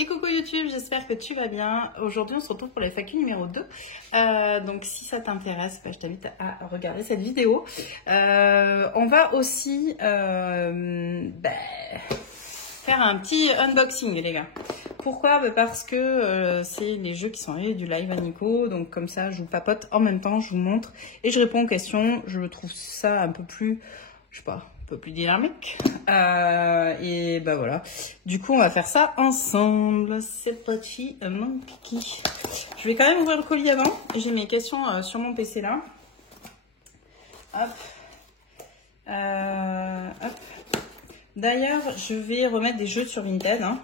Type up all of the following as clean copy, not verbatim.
Et coucou YouTube, j'espère que tu vas bien. Aujourd'hui, on se retrouve pour la FAQ numéro 2. Donc, si ça t'intéresse, je t'invite à regarder cette vidéo. On va aussi faire un petit unboxing, les gars. Pourquoi? Parce que c'est les jeux qui sont arrivés du live à Nico. Donc, comme ça, je vous papote en même temps, je vous montre et je réponds aux questions. Je trouve ça un peu plus, je sais pas, un peu plus dynamique. Et bah voilà. Du coup, on va faire ça ensemble. C'est parti, mon kiki. Je vais quand même ouvrir le colis avant. J'ai mes questions sur mon PC là. Hop. Hop. D'ailleurs, je vais remettre des jeux sur Vinted. Hein.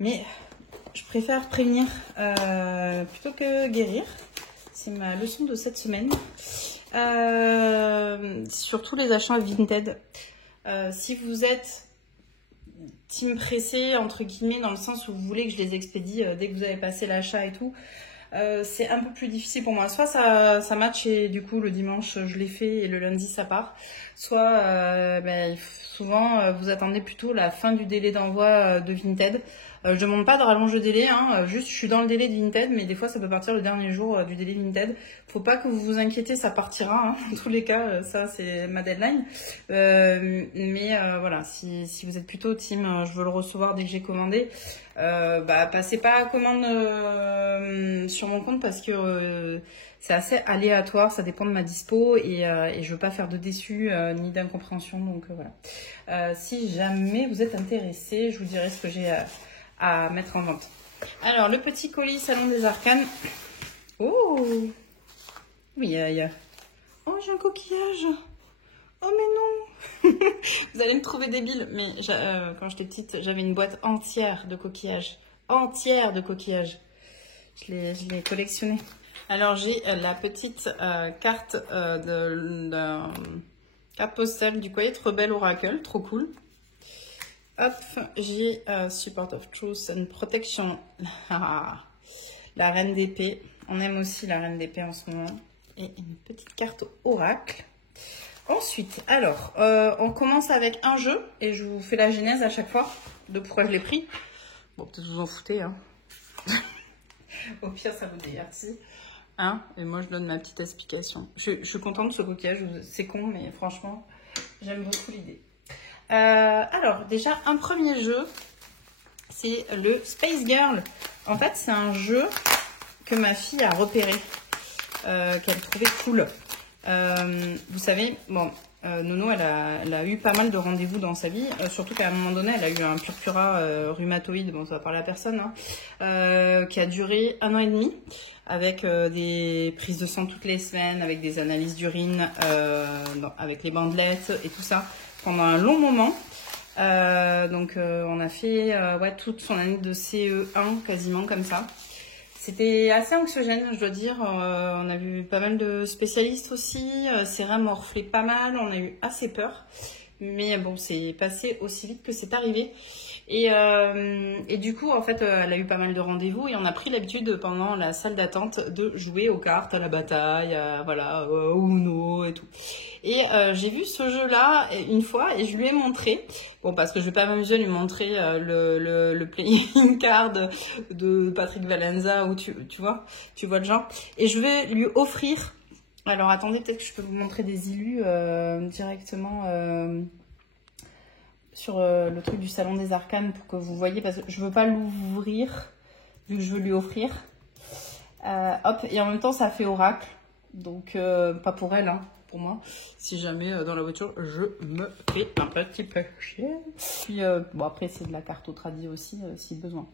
Mais je préfère prévenir plutôt que guérir. C'est ma leçon de cette semaine. Surtout les achats Vinted. Si vous êtes team pressé, entre guillemets, dans le sens où vous voulez que je les expédie dès que vous avez passé l'achat et tout, c'est un peu plus difficile pour moi. Soit ça match et du coup le dimanche je l'ai fait et le lundi ça part. Soit souvent vous attendez plutôt la fin du délai d'envoi de Vinted. Je demande pas de rallonger le délai, hein, juste je suis dans le délai de Vinted, mais des fois ça peut partir le dernier jour du délai de Vinted. Faut pas que vous vous inquiétez, ça partira, hein. En tous les cas, ça c'est ma deadline. Voilà, si vous êtes plutôt team, je veux le recevoir dès que j'ai commandé, passez pas à commande sur mon compte parce que c'est assez aléatoire, ça dépend de ma dispo et je veux pas faire de déçus ni d'incompréhension, donc voilà. Si jamais vous êtes intéressé, je vous dirai ce que j'ai à mettre en vente. Alors, le petit colis Salon des Arcanes. Oh oui, oh, j'ai un coquillage. Oh, mais non. Vous allez me trouver débile, mais quand j'étais petite, j'avais une boîte entière de coquillages. Entière de coquillages. Je l'ai collectionné. Alors, j'ai la petite carte carte postale du Quiet Rebel Oracle. Trop cool. Hop, j'ai Support of Truth and Protection, la reine d'épée. On aime aussi la reine d'épée en ce moment. Et une petite carte oracle. Ensuite, alors, on commence avec un jeu. Et je vous fais la genèse à chaque fois de pourquoi je l'ai pris. Bon, peut-être vous en foutez. Hein. Au pire, ça vous divertit. Hein, et moi, je donne ma petite explication. Je suis contente de ce coquillage. C'est con, mais franchement, j'aime beaucoup l'idée. Alors, déjà, un premier jeu, c'est le Space Girl. En fait, c'est un jeu que ma fille a repéré, qu'elle trouvait cool. Vous savez, bon, Nono, elle a eu pas mal de rendez-vous dans sa vie, surtout qu'à un moment donné, elle a eu un purpura rhumatoïde, bon, ça va parler à personne, hein, qui a duré 1 an et demi, avec des prises de sang toutes les semaines, avec des analyses d'urine, avec les bandelettes et tout ça. Pendant un long moment. On a fait toute son année de CE1 quasiment comme ça. C'était assez anxiogène, je dois dire. On a vu pas mal de spécialistes aussi. Ses reins morflaient pas mal. On a eu assez peur. Mais bon, c'est passé aussi vite que c'est arrivé. Et du coup, en fait, elle a eu pas mal de rendez-vous et on a pris l'habitude pendant la salle d'attente de jouer aux cartes, à la bataille, au Uno et tout. Et j'ai vu ce jeu-là une fois et je lui ai montré, bon parce que je vais pas m'amuser à lui montrer le playing card de Patrick Valenza ou tu vois le genre. Et je vais lui offrir, alors attendez, peut-être que je peux vous montrer des illus directement sur le truc du Salon des Arcanes pour que vous voyez, parce que je veux pas l'ouvrir vu que je veux lui offrir. Hop, et en même temps ça fait oracle, donc pas pour elle, hein, pour moi. Si jamais dans la voiture je me fais un petit peu chier. Puis bon après c'est de la carte au tradi aussi si besoin.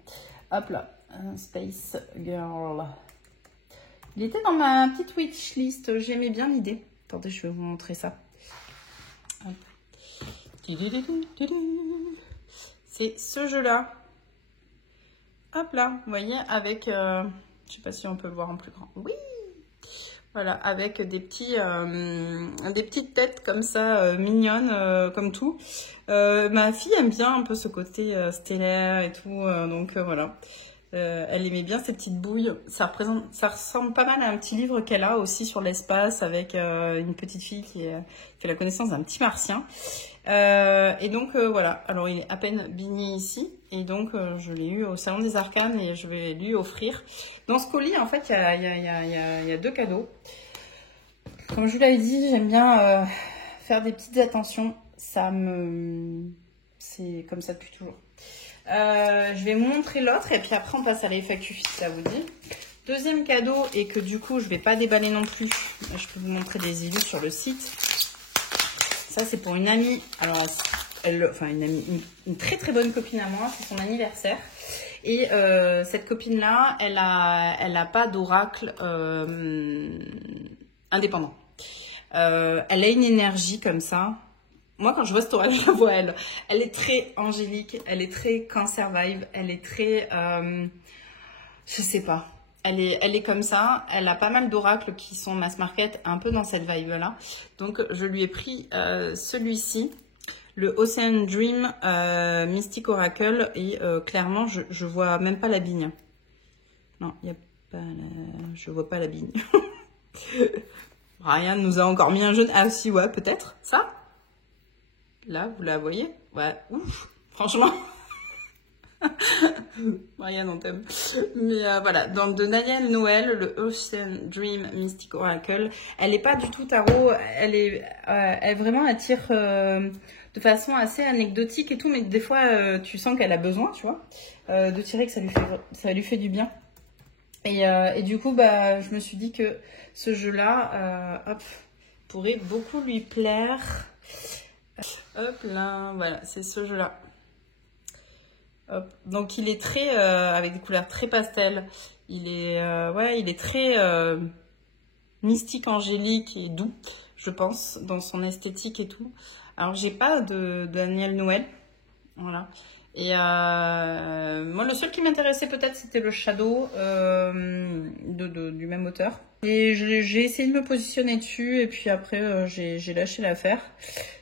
Hop là, Space Girl. Il était dans ma petite wishlist, j'aimais bien l'idée. Attendez, je vais vous montrer ça. Hop. C'est ce jeu-là. Hop là, vous voyez, avec, je sais pas si on peut le voir en plus grand. Oui, voilà, avec des petites têtes comme ça, mignonnes, comme tout. Ma fille aime bien un peu ce côté stellaire et tout, donc voilà. Elle aimait bien ces petites bouilles. Ça ressemble pas mal à un petit livre qu'elle a aussi sur l'espace avec une petite fille qui a la connaissance d'un petit martien. Et donc voilà, alors il est à peine bigné ici et donc je l'ai eu au Salon des Arcanes et je vais lui offrir. Dans ce colis en fait il y a 2 cadeaux. Comme je vous l'avais dit, j'aime bien faire des petites attentions, c'est comme ça depuis toujours. Je vais vous montrer l'autre et puis après on passe à l'FAQ si ça vous dit. Deuxième cadeau et que du coup je vais pas déballer non plus, je peux vous montrer des illus sur le site. Ça c'est pour une amie, alors une très très bonne copine à moi, c'est son anniversaire. Et cette copine là, elle a pas d'oracle indépendant. Elle a une énergie comme ça. Moi, quand je vois cette oracle, je la vois elle. Elle est très angélique, elle est très cancer vibe, elle est très... je sais pas. Elle est comme ça. Elle a pas mal d'oracles qui sont mass market, un peu dans cette vibe-là. Donc, je lui ai pris celui-ci, le Ocean Dream Mystic Oracle. Et clairement, je vois même pas la bigne. Non, il y a pas je vois pas la bigne. Ryan nous a encore mis un jaune. Ah si, ouais, peut-être. Ça ? Là, vous la voyez? Ouais, ouf, franchement. Marianne, on t'aime. Mais voilà, dans de Daniel Noël, le Ocean Dream Mystic Oracle, elle n'est pas du tout tarot, elle vraiment attire de façon assez anecdotique et tout, mais des fois, tu sens qu'elle a besoin, tu vois, de tirer, que ça lui fait du bien. Et du coup, bah, je me suis dit que ce jeu-là, pourrait beaucoup lui plaire. Hop là, voilà, c'est ce jeu-là. Hop. Donc il est très avec des couleurs très pastel. Il est très mystique, angélique et doux, je pense, dans son esthétique et tout. Alors j'ai pas de Daniel Noël, voilà. Et moi le seul qui m'intéressait peut-être c'était le Shadow du même auteur. Et j'ai essayé de me positionner dessus et puis après j'ai lâché l'affaire.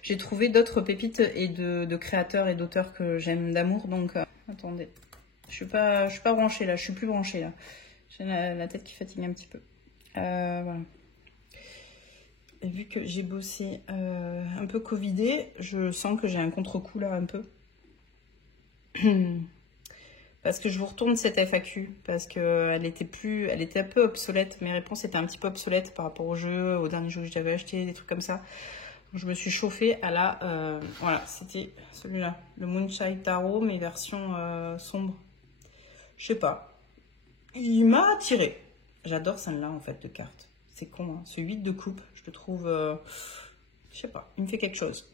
J'ai trouvé d'autres pépites et de créateurs et d'auteurs que j'aime d'amour. Donc attendez, je suis pas branchée là, je suis plus branchée là. J'ai la tête qui fatigue un petit peu. Voilà. Et vu que j'ai bossé un peu covidé, je sens que j'ai un contre-coup là un peu. Parce que je vous retourne cette FAQ, parce qu'elle était un peu obsolète. Mes réponses étaient un petit peu obsolètes par rapport au jeu, au dernier jeu que j'avais acheté, des trucs comme ça. Donc, je me suis chauffée à la... voilà, c'était celui-là, le Moonshine Tarot, mais version sombre. Je sais pas. Il m'a attiré. J'adore celle-là, en fait, de cartes. C'est con, hein. Ce 8 de coupe, je le trouve... je sais pas, il me fait quelque chose.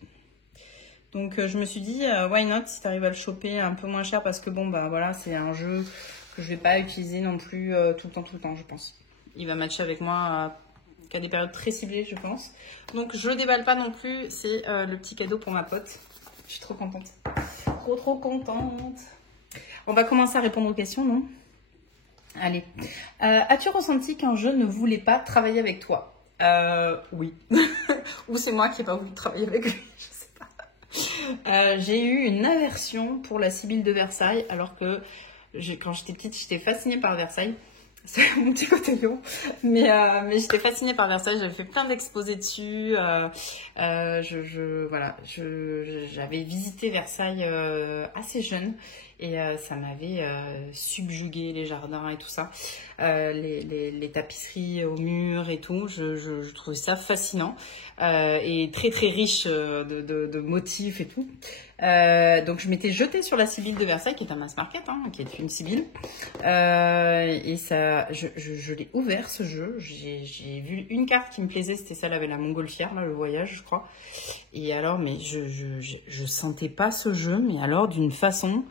Donc je me suis dit, why not, si tu arrives à le choper un peu moins cher, parce que bon, bah voilà, c'est un jeu que je vais pas utiliser non plus tout le temps, je pense. Il va matcher avec moi qu'à des périodes très ciblées, je pense. Donc je le déballe pas non plus, c'est le petit cadeau pour ma pote. Je suis trop contente. Trop contente. On va commencer à répondre aux questions, non? Allez. As-tu ressenti qu'un jeu ne voulait pas travailler avec toi? Oui. Ou c'est moi qui n'ai pas voulu travailler avec lui. J'ai eu une aversion pour la Sibylle de Versailles, alors que quand j'étais petite, j'étais fascinée par Versailles. C'est mon petit côté lion. Mais j'étais fascinée par Versailles, j'avais fait plein d'exposés dessus. J'avais visité Versailles assez jeune. Et ça m'avait subjugué, les jardins et tout ça. Les tapisseries au mur et tout. Je trouvais ça fascinant. Et très très riche de motifs et tout. Donc je m'étais jetée sur la Sibylle de Versailles, qui est un mass market, hein, qui est une Sibylle. Et ça, je l'ai ouvert ce jeu. J'ai vu une carte qui me plaisait, c'était celle avec la montgolfière, là, le voyage, je crois. Et alors, mais je sentais pas ce jeu, mais alors d'une façon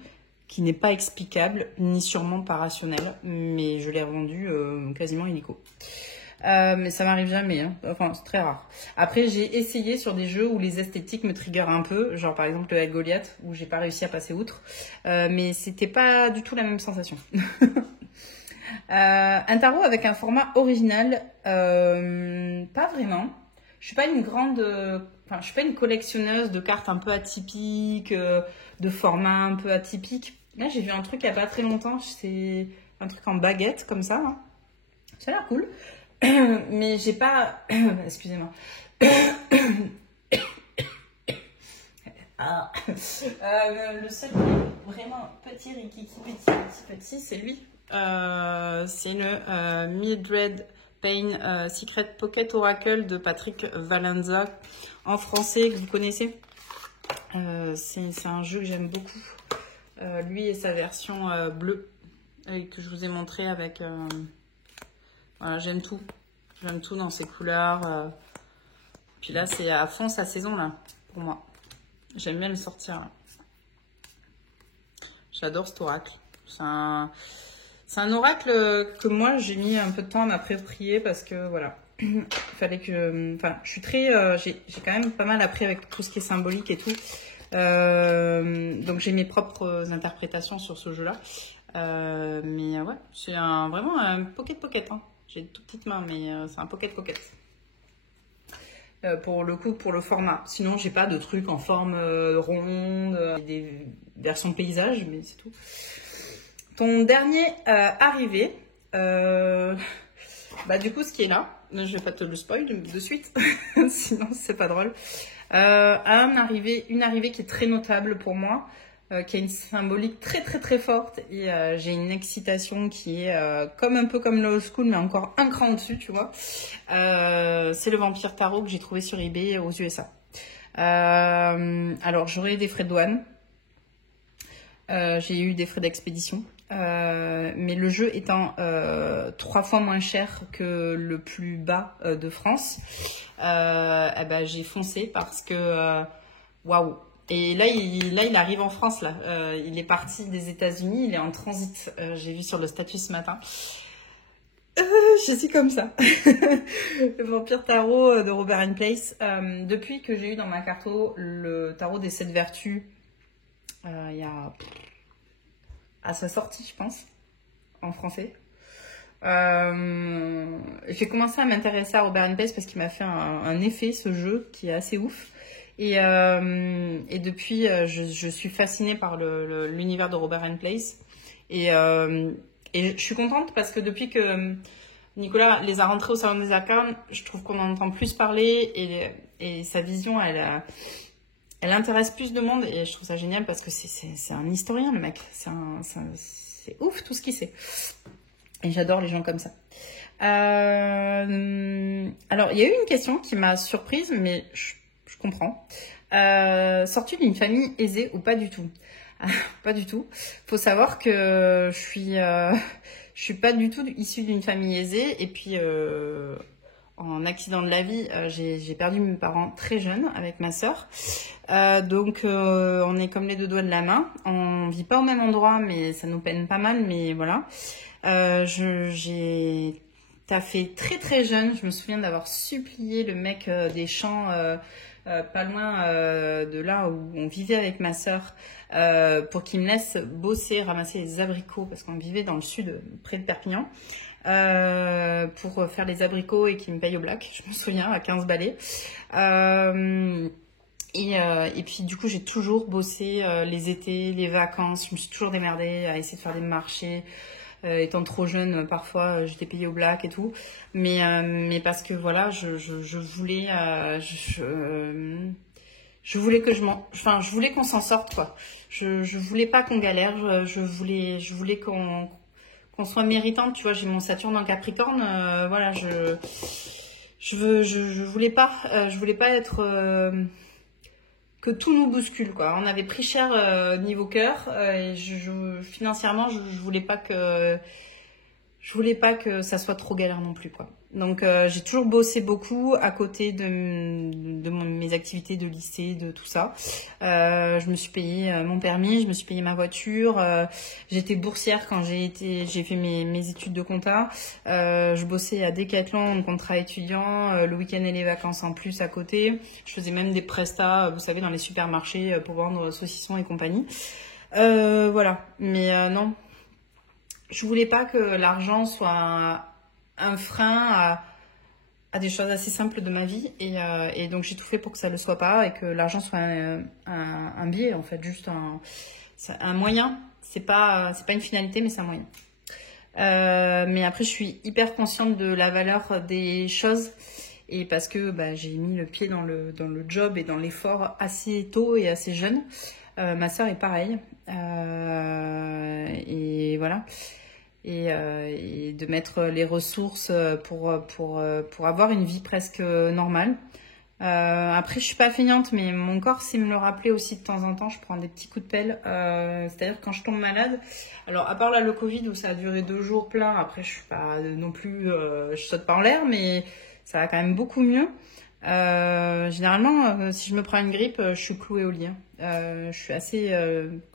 qui n'est pas explicable, ni sûrement pas rationnelle, mais je l'ai revendu quasiment illico. Mais ça m'arrive jamais, hein. Enfin c'est très rare. Après j'ai essayé sur des jeux où les esthétiques me triggerent un peu, genre par exemple le Goliath, où j'ai pas réussi à passer outre, mais c'était pas du tout la même sensation. Un tarot avec un format original, pas vraiment. Je suis pas une je suis pas une collectionneuse de cartes un peu atypiques, de formats un peu atypiques. Là, j'ai vu un truc il n'y a pas très longtemps. C'est un truc en baguette, comme ça. Hein. Ça a l'air cool. Mais j'ai pas... Excusez-moi. Ah. Le seul qui est vraiment petit, rikiki, petit, c'est lui. C'est le Mildred Payne Secret Pocket Oracle de Patrick Valenza en français que vous connaissez. C'est un jeu que j'aime beaucoup. Lui et sa version bleue que je vous ai montré avec... voilà, j'aime tout. J'aime tout dans ses couleurs. Puis là, c'est à fond sa saison, là, pour moi. J'aime bien le sortir. Là. J'adore cet oracle. C'est un oracle que moi, j'ai mis un peu de temps à m'approprier parce que, voilà, il fallait que... Enfin, je suis très... j'ai quand même pas mal appris avec tout ce qui est symbolique et tout. Donc, j'ai mes propres interprétations sur ce jeu-là. Mais ouais, c'est vraiment un pocket. Hein. J'ai de toutes petites mains, mais c'est un pocket. Pour le coup, pour le format. Sinon, j'ai pas de trucs en forme ronde, des versions paysage, mais c'est tout. Ton dernier arrivé, du coup, ce qui est là, je vais pas te le spoil de suite, sinon c'est pas drôle. Une arrivée qui est très notable pour moi, qui a une symbolique très forte et j'ai une excitation qui est un peu comme le old school mais encore un cran au-dessus, tu vois. C'est le Vampire Tarot que j'ai trouvé sur eBay aux USA. Alors j'aurais des frais de douane, j'ai eu des frais d'expédition, mais le jeu étant 3 fois moins cher que le plus bas de France, j'ai foncé parce que waouh. Et là, il arrive en France. Là. Il est parti des États-Unis. Il est en transit. J'ai vu sur le statut ce matin. Je suis comme ça. Le Vampire Tarot de Robert Place. Depuis que j'ai eu dans ma carto le tarot des 7 vertus, il y a... à sa sortie, je pense, en français. J'ai commencé à m'intéresser à Robert Place parce qu'il m'a fait un effet, ce jeu, qui est assez ouf. Et depuis, je suis fascinée par l'univers de Robert Place. Et je suis contente parce que depuis que Nicolas les a rentrés au Salon des Arcanes, je trouve qu'on en entend plus parler et sa vision, elle intéresse plus de monde. Et je trouve ça génial parce que c'est un historien, le mec. C'est ouf tout ce qu'il sait. Et j'adore les gens comme ça. Alors, il y a eu une question qui m'a surprise, mais je comprends. Sors-tu d'une famille aisée ou pas du tout? Pas du tout. Faut savoir que je suis pas du tout issue d'une famille aisée. Et puis, en accident de la vie, j'ai perdu mes parents très jeunes avec ma sœur. Donc, on est comme les deux doigts de la main. On vit pas au même endroit, mais ça nous peine pas mal. Mais voilà. J'ai taffé très jeune. Je me souviens d'avoir supplié le mec des champs pas loin de là où on vivait avec ma sœur pour qu'il me laisse bosser, ramasser les abricots parce qu'on vivait dans le sud, près de Perpignan, pour faire les abricots et qu'il me paye au black. Je me souviens, à 15 balais. Et puis du coup j'ai toujours bossé les étés, les vacances. Je me suis toujours démerdée à essayer de faire des marchés. Étant trop jeune, parfois j'étais payée au black et tout, mais parce que voilà, je voulais, je voulais que je voulais qu'on s'en sorte quoi. Je voulais pas qu'on galère, je voulais qu'on soit méritante, tu vois. J'ai mon Saturne en Capricorne, voilà, je voulais pas être que tout nous bouscule quoi. On avait pris cher niveau cœur et financièrement je voulais pas que ça soit trop galère non plus quoi. Donc j'ai toujours bossé beaucoup à côté de mes activités de lycée, de tout ça. Je me suis payé mon permis, je me suis payé ma voiture. J'étais boursière quand j'ai fait mes études de compta. Je bossais à Decathlon en contrat étudiant, le week-end et les vacances en plus à côté. Je faisais même des prestats, vous savez, dans les supermarchés pour vendre saucissons et compagnie. Voilà, mais non. Je voulais pas que l'argent soit un frein à des choses assez simples de ma vie et donc j'ai tout fait pour que ça ne le soit pas et que l'argent soit un biais en fait, juste un moyen. C'est pas une finalité, mais c'est un moyen. Mais après, je suis hyper consciente de la valeur des choses. Et parce que j'ai mis le pied dans le job et dans l'effort assez tôt et assez jeune. Ma sœur est pareille. Et voilà. Et de mettre les ressources pour avoir une vie presque normale. Après, je suis pas feignante, mais mon corps sait me le rappeler aussi de temps en temps. Je prends des petits coups de pelle. C'est-à-dire quand je tombe malade. Alors, à part là, le Covid où ça a duré 2 jours plein. Après, je suis pas non plus, je saute pas en l'air, mais ça va quand même beaucoup mieux. Généralement, si je me prends une grippe, je suis clouée au lit. Je suis assez,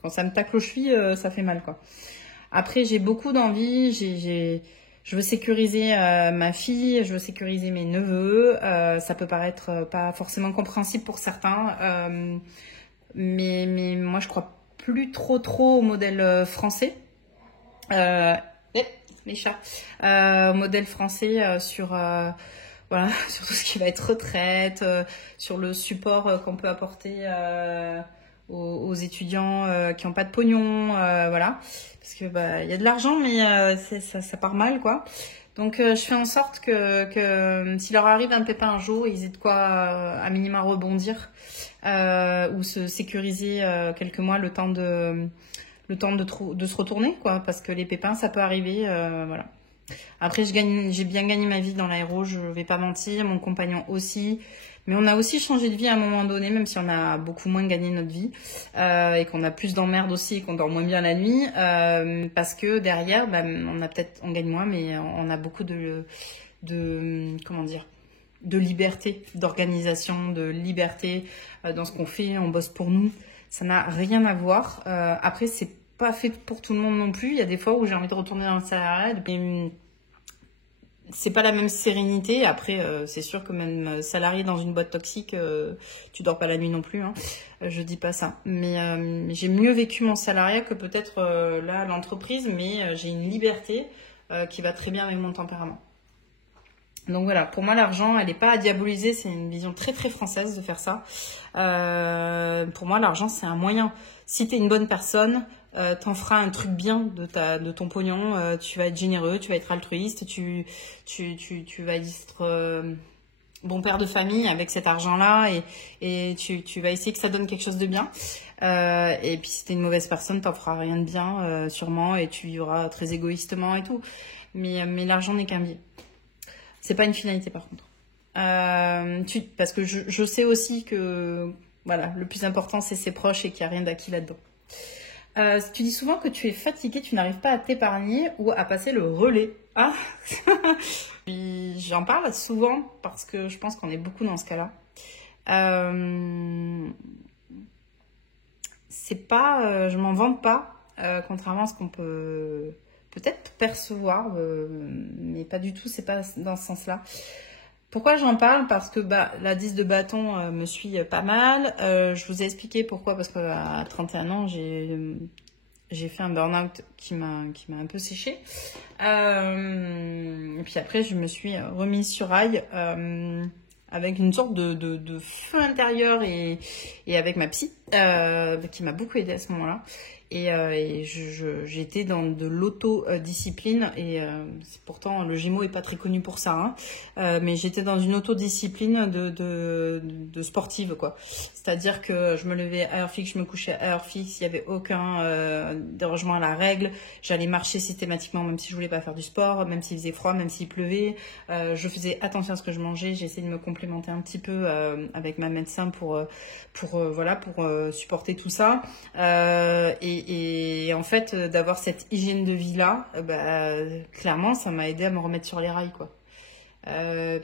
quand ça me tacle aux chevilles, ça fait mal, quoi. Après, j'ai beaucoup d'envie. Je veux sécuriser ma fille, je veux sécuriser mes neveux. Ça peut paraître pas forcément compréhensible pour certains, mais moi je crois plus trop au modèle français. Les chats. Au modèle français sur voilà, sur tout ce qui va être retraite, sur le support qu'on peut apporter aux étudiants qui n'ont pas de pognon, voilà. Parce que il y a de l'argent, mais ça part mal, quoi. Donc je fais en sorte que s'il leur arrive un pépin un jour, ils aient de quoi à minima rebondir ou se sécuriser quelques mois le temps de se retourner, quoi. Parce que les pépins, ça peut arriver, voilà. Après, j'ai bien gagné ma vie dans l'aéro, je vais pas mentir, mon compagnon aussi. Mais on a aussi changé de vie à un moment donné, même si on a beaucoup moins gagné notre vie et qu'on a plus d'emmerdes aussi et qu'on dort moins bien la nuit. Parce que derrière, on gagne moins, mais on a beaucoup de comment dire, de liberté, d'organisation, de liberté dans ce qu'on fait. On bosse pour nous. Ça n'a rien à voir. Après, c'est pas fait pour tout le monde non plus. Il y a des fois où j'ai envie de retourner dans le salariat. C'est pas la même sérénité. Après, c'est sûr que même salarié dans une boîte toxique, tu dors pas la nuit non plus. Hein. Je dis pas ça. Mais j'ai mieux vécu mon salariat que peut-être là l'entreprise. Mais j'ai une liberté qui va très bien avec mon tempérament. Donc voilà, pour moi l'argent, elle n'est pas à diaboliser, c'est une vision très très française de faire ça. Pour moi l'argent c'est un moyen. Si t'es une bonne personne, t'en feras un truc bien de ton pognon, tu vas être généreux, tu vas être altruiste, tu vas être bon père de famille avec cet argent-là et tu vas essayer que ça donne quelque chose de bien. Et puis si t'es une mauvaise personne, t'en feras rien de bien sûrement et tu vivras très égoïstement et tout. Mais l'argent n'est qu'un biais. C'est pas une finalité par contre. Parce que je sais aussi que voilà, le plus important c'est ses proches et qu'il n'y a rien d'acquis là-dedans. Tu dis souvent que tu es fatiguée, tu n'arrives pas à t'épargner ou à passer le relais. Ah J'en parle souvent parce que je pense qu'on est beaucoup dans ce cas-là. C'est pas, je m'en vante pas, contrairement à ce qu'on peut peut-être percevoir, mais pas du tout, c'est pas dans ce sens-là. Pourquoi j'en parle? Parce que la 10 de bâton me suit pas mal. Je vous ai expliqué pourquoi, parce qu'à 31 ans, j'ai fait un burn-out qui m'a un peu séché. Et puis après, je me suis remise sur rail avec une sorte de feu intérieur et avec ma psy qui m'a beaucoup aidée à ce moment-là. Et j'étais dans de l'autodiscipline et pourtant le Gémeaux est pas très connu pour ça, hein, mais j'étais dans une autodiscipline de sportive, quoi. C'est-à-dire que je me levais à heure fixe, je me couchais à heure fixe, il y avait aucun dérogement à la règle. J'allais marcher systématiquement même si je voulais pas faire du sport, même s'il faisait froid, même s'il pleuvait. Je faisais attention à ce que je mangeais, j'essayais de me complémenter un petit peu avec ma médecin pour supporter tout ça. Et en fait, d'avoir cette hygiène de vie-là, clairement, ça m'a aidé à me remettre sur les rails, quoi.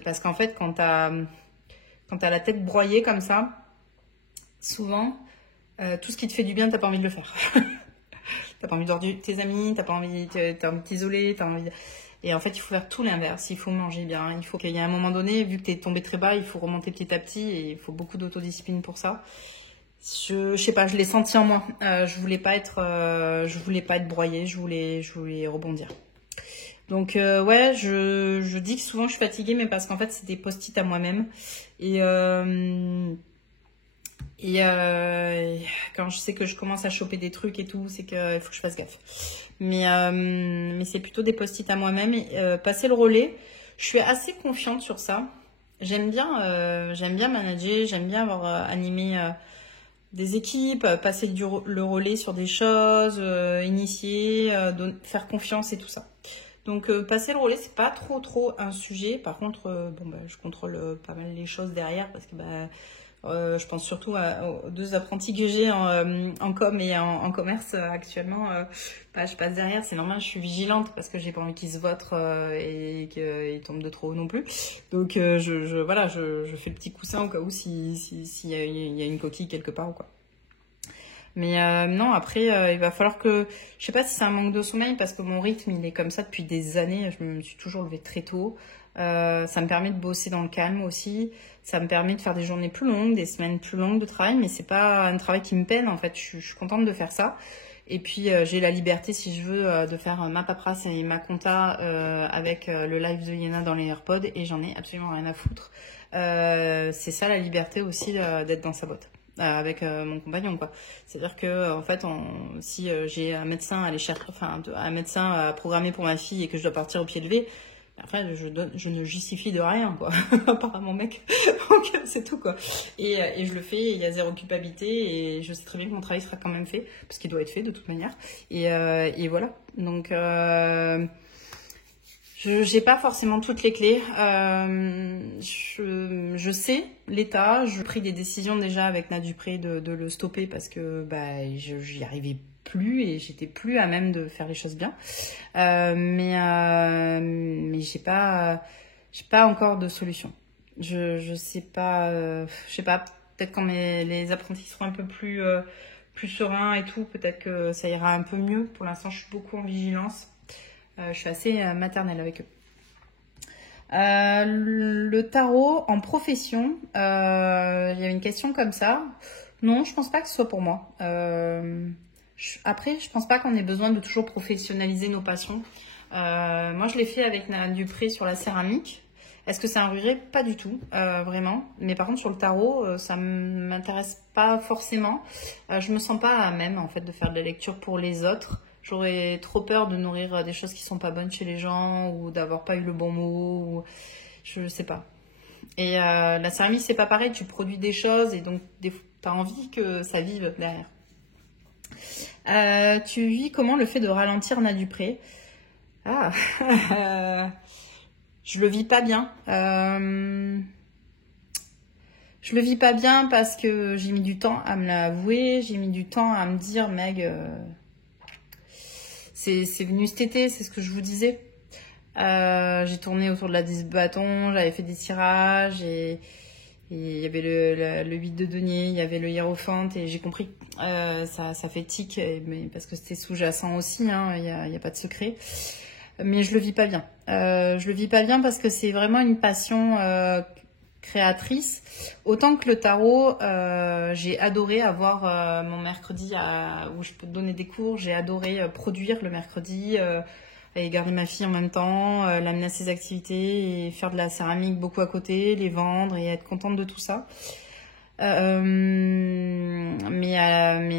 Parce qu'en fait, quand t'as la tête broyée comme ça, souvent, tout ce qui te fait du bien, t'as pas envie de le faire. T'as pas envie de voir tes amis, t'as envie de t'isoler, Et en fait, il faut faire tout l'inverse. Il faut manger bien. Il faut qu'il y ait un moment donné, vu que t'es tombé très bas, il faut remonter petit à petit et il faut beaucoup d'autodiscipline pour ça. Je sais pas, je l'ai senti en moi. Je voulais pas être broyée, je voulais rebondir. Donc ouais, je dis que souvent je suis fatiguée, mais parce qu'en fait c'est des post-it à moi-même Et quand je sais que je commence à choper des trucs et tout, c'est qu'il faut que je fasse gaffe. Mais c'est plutôt des post-it à moi-même. Passer le relais, je suis assez confiante sur ça. J'aime bien manager, j'aime bien avoir animé des équipes, passer le relais sur des choses, initier, faire confiance et tout ça. Donc passer le relais, c'est pas trop un sujet. Par contre, je contrôle pas mal les choses derrière parce que je pense surtout aux deux apprentis que j'ai en com et en commerce actuellement. Je passe derrière, c'est normal, je suis vigilante parce que j'ai pas envie qu'ils se votent et qu'ils tombent de trop haut non plus. Donc je fais le petit coussin au cas où s'il y a une coquille quelque part ou quoi. Mais non, après, il va falloir que... Je sais pas si c'est un manque de sommeil parce que mon rythme, il est comme ça depuis des années. Je me suis toujours levée très tôt. Ça me permet de bosser dans le calme aussi. Ça me permet de faire des journées plus longues, des semaines plus longues de travail. Mais c'est pas un travail qui me peine, en fait. Je suis contente de faire ça. Et puis, j'ai la liberté, si je veux, de faire ma paperasse et ma compta avec le live de Yéna dans les AirPods. Et j'en ai absolument rien à foutre. C'est ça la liberté aussi d'être dans sa boîte. Avec mon compagnon, quoi. C'est-à-dire que en fait, si j'ai un médecin à aller chercher, un médecin à programmer pour ma fille et que je dois partir au pied levé, après je ne justifie de rien, quoi. Apparemment, mec. Donc c'est tout, quoi. Et je le fais. Il y a zéro culpabilité et je sais très bien que mon travail sera quand même fait parce qu'il doit être fait de toute manière. Et voilà. Donc je n'ai pas forcément toutes les clés. Je sais l'état. J'ai pris des décisions déjà avec Nadupré de le stopper parce que j'y arrivais plus et j'étais plus à même de faire les choses bien. Mais j'ai pas encore de solution. Je sais pas. Je sais pas. Peut-être quand les apprentis seront un peu plus sereins et tout, peut-être que ça ira un peu mieux. Pour l'instant, je suis beaucoup en vigilance. Je suis assez maternelle avec eux. Le tarot en profession, il y avait une question comme ça. Non, je pense pas que ce soit pour moi. Après, je pense pas qu'on ait besoin de toujours professionnaliser nos passions. Moi, je l'ai fait avec Nadupré sur la céramique. Est-ce que c'est un regret? Pas du tout, vraiment. Mais par contre, sur le tarot, ça m'intéresse pas forcément. Je me sens pas à même, en fait, de faire des lectures pour les autres. J'aurais trop peur de nourrir des choses qui sont pas bonnes chez les gens ou d'avoir pas eu le bon mot. Ou... Je sais pas. Et la céramique, c'est pas pareil. Tu produis des choses et donc t'as envie que ça vive derrière. Tu vis comment le fait de ralentir Nadupré? Ah, je le vis pas bien. Je le vis pas bien parce que j'ai mis du temps à me l'avouer. J'ai mis du temps à me dire, Meg... C'est venu cet été, c'est ce que je vous disais. J'ai tourné autour de la 10 bâtons, j'avais fait des tirages et il y avait le 8 de denier, il y avait le hiérophante et j'ai compris ça fait tic, mais parce que c'était sous-jacent aussi, hein, il y a pas de secret. Mais je le vis pas bien. Je le vis pas bien parce que c'est vraiment une passion créatrice. Autant que le tarot, j'ai adoré avoir mon mercredi où je peux donner des cours. J'ai adoré produire le mercredi et garder ma fille en même temps, l'amener à ses activités et faire de la céramique beaucoup à côté, les vendre et être contente de tout ça. Mais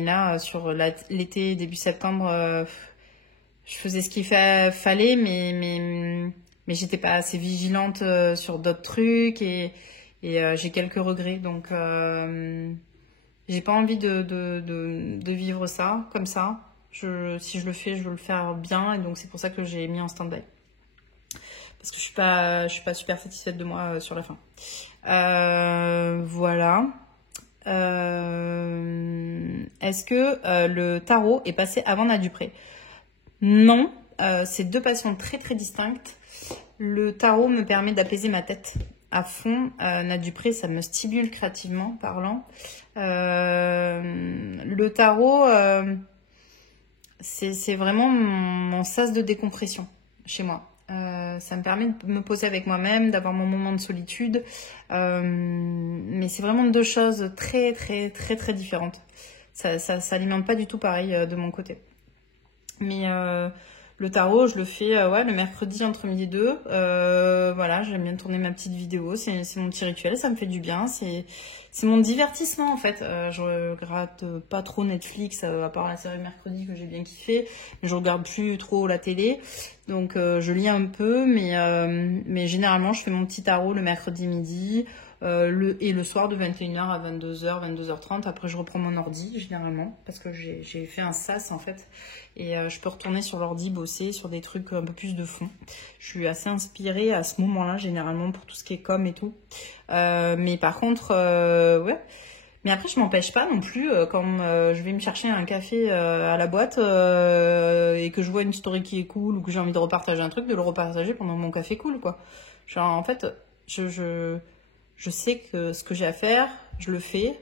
là, sur l'été, début septembre, je faisais ce qu'il fallait, mais j'étais pas assez vigilante sur d'autres trucs et j'ai quelques regrets. Donc, j'ai pas envie de vivre ça comme ça. Si je le fais, je veux le faire bien et donc c'est pour ça que j'ai mis en stand-by. Parce que je suis pas super satisfaite de moi sur la fin. Voilà. Est-ce que le tarot est passé avant Nadupré? Non, c'est deux passions très très distinctes. Le tarot me permet d'apaiser ma tête à fond. Nadupré, ça me stimule créativement parlant. Le tarot, c'est vraiment mon sas de décompression chez moi. Ça me permet de me poser avec moi-même, d'avoir mon moment de solitude. Mais c'est vraiment deux choses très très très très différentes. Ça s'alimente pas du tout pareil de mon côté. Mais Le tarot, je le fais ouais, le mercredi entre midi et 2. Voilà, j'aime bien tourner ma petite vidéo. C'est mon petit rituel, ça me fait du bien. C'est mon divertissement en fait. Je gratte pas trop Netflix, à part la série mercredi que j'ai bien kiffé. Mais je regarde plus trop la télé. Donc je lis un peu, mais généralement je fais mon petit tarot le mercredi midi. Et le soir de 21h à 22h, 22h30. Après, je reprends mon ordi, généralement, parce que j'ai fait un sas, en fait. Et je peux retourner sur l'ordi, bosser sur des trucs un peu plus de fond. Je suis assez inspirée à ce moment-là, généralement, pour tout ce qui est com et tout. Mais par contre, ouais. Mais après, je m'empêche pas non plus, quand je vais me chercher un café à la boîte et que je vois une story qui est cool ou que j'ai envie de repartager un truc, de le repartager pendant mon café cool, quoi. Genre, en fait, je sais que ce que j'ai à faire, je le fais.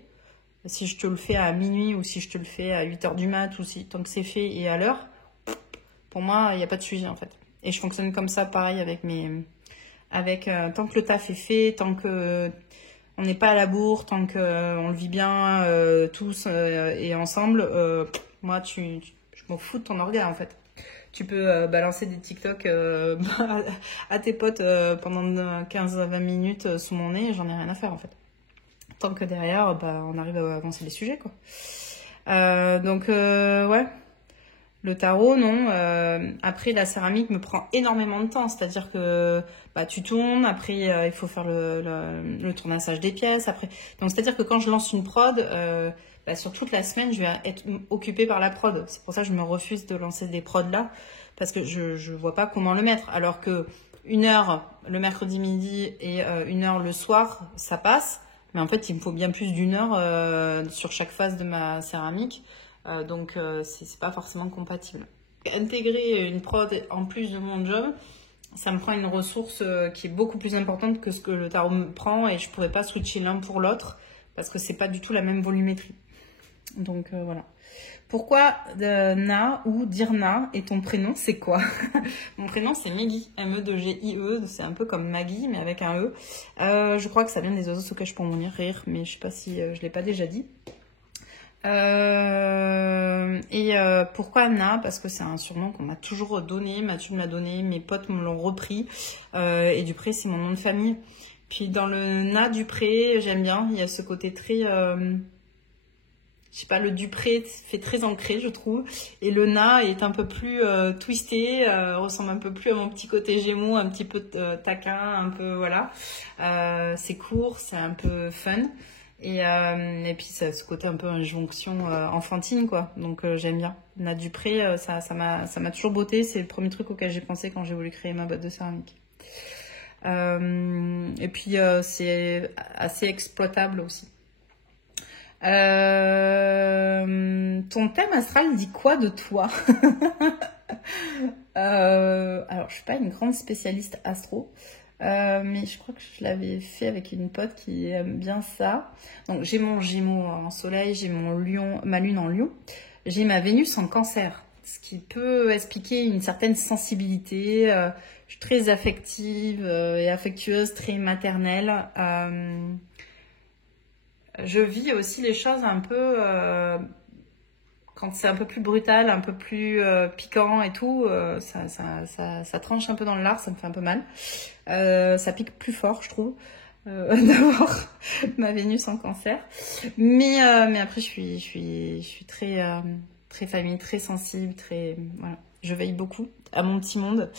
Si je te le fais à minuit ou si je te le fais à 8h du mat ou si tant que c'est fait et à l'heure, pour moi, il n'y a pas de sujet en fait. Et je fonctionne comme ça, pareil avec tant que le taf est fait, tant que on n'est pas à la bourre, tant que on le vit bien tous et ensemble, moi, je m'en fous de ton orga en fait. Tu peux balancer des TikTok à tes potes pendant 15-20 minutes sous mon nez, j'en ai rien à faire en fait. Tant que derrière, on arrive à avancer les sujets, quoi. Donc, ouais. Le tarot, non. Après, la céramique me prend énormément de temps. C'est-à-dire que tu tournes, après, il faut faire le tournassage des pièces. Après. Donc, c'est-à-dire que quand je lance une prod, sur toute la semaine, je vais être occupée par la prod. C'est pour ça que je me refuse de lancer des prods là. Parce que je vois pas comment le mettre. Alors que 1 heure le mercredi midi et 1 heure le soir, ça passe. Mais en fait, il me faut bien plus d'1 heure sur chaque phase de ma céramique. Donc, c'est pas forcément compatible. Intégrer une prod en plus de mon job, ça me prend une ressource qui est beaucoup plus importante que ce que le tarot me prend et je pourrais pas switcher l'un pour l'autre parce que c'est pas du tout la même volumétrie. Donc, voilà. Pourquoi Na ou Dirna et ton prénom, c'est quoi? Mon prénom, c'est Meggy, M-E-G-I-E, c'est un peu comme Maggie, mais avec un E. Je crois que ça vient des oiseaux se cachent pour mon rire, mais je sais pas si je l'ai pas déjà dit. Pourquoi Na? Parce que c'est un surnom qu'on m'a toujours donné, Mathieu me l'a donné, mes potes me l'ont repris, et Dupré, c'est mon nom de famille. Puis dans le Na Dupré, j'aime bien, il y a ce côté très... je sais pas, le Dupré fait très ancré, je trouve. Et le Na est un peu plus twisté, ressemble un peu plus à mon petit côté Gémeaux, un petit peu taquin, un peu, voilà. C'est court, c'est un peu fun. Et puis, ça a ce côté un peu injonction enfantine, quoi. Donc, j'aime bien. Na Dupré, ça m'a toujours botté. C'est le premier truc auquel j'ai pensé quand j'ai voulu créer ma boîte de céramique. Et puis, c'est assez exploitable aussi. Ton thème astral dit quoi de toi? Alors, je suis pas une grande spécialiste astro, mais je crois que je l'avais fait avec une pote qui aime bien ça. Donc, j'ai mon Gémeaux en Soleil, j'ai ma Lune en Lion, j'ai ma Vénus en Cancer, ce qui peut expliquer une certaine sensibilité. Je suis très affective et affectueuse, très maternelle. Je vis aussi les choses un peu quand c'est un peu plus brutal, un peu plus piquant et tout, ça tranche un peu dans le lard, ça me fait un peu mal. Ça pique plus fort, je trouve, d'avoir ma Vénus en Cancer. Mais après, je suis très très famille, très sensible, très voilà. Je veille beaucoup à mon petit monde.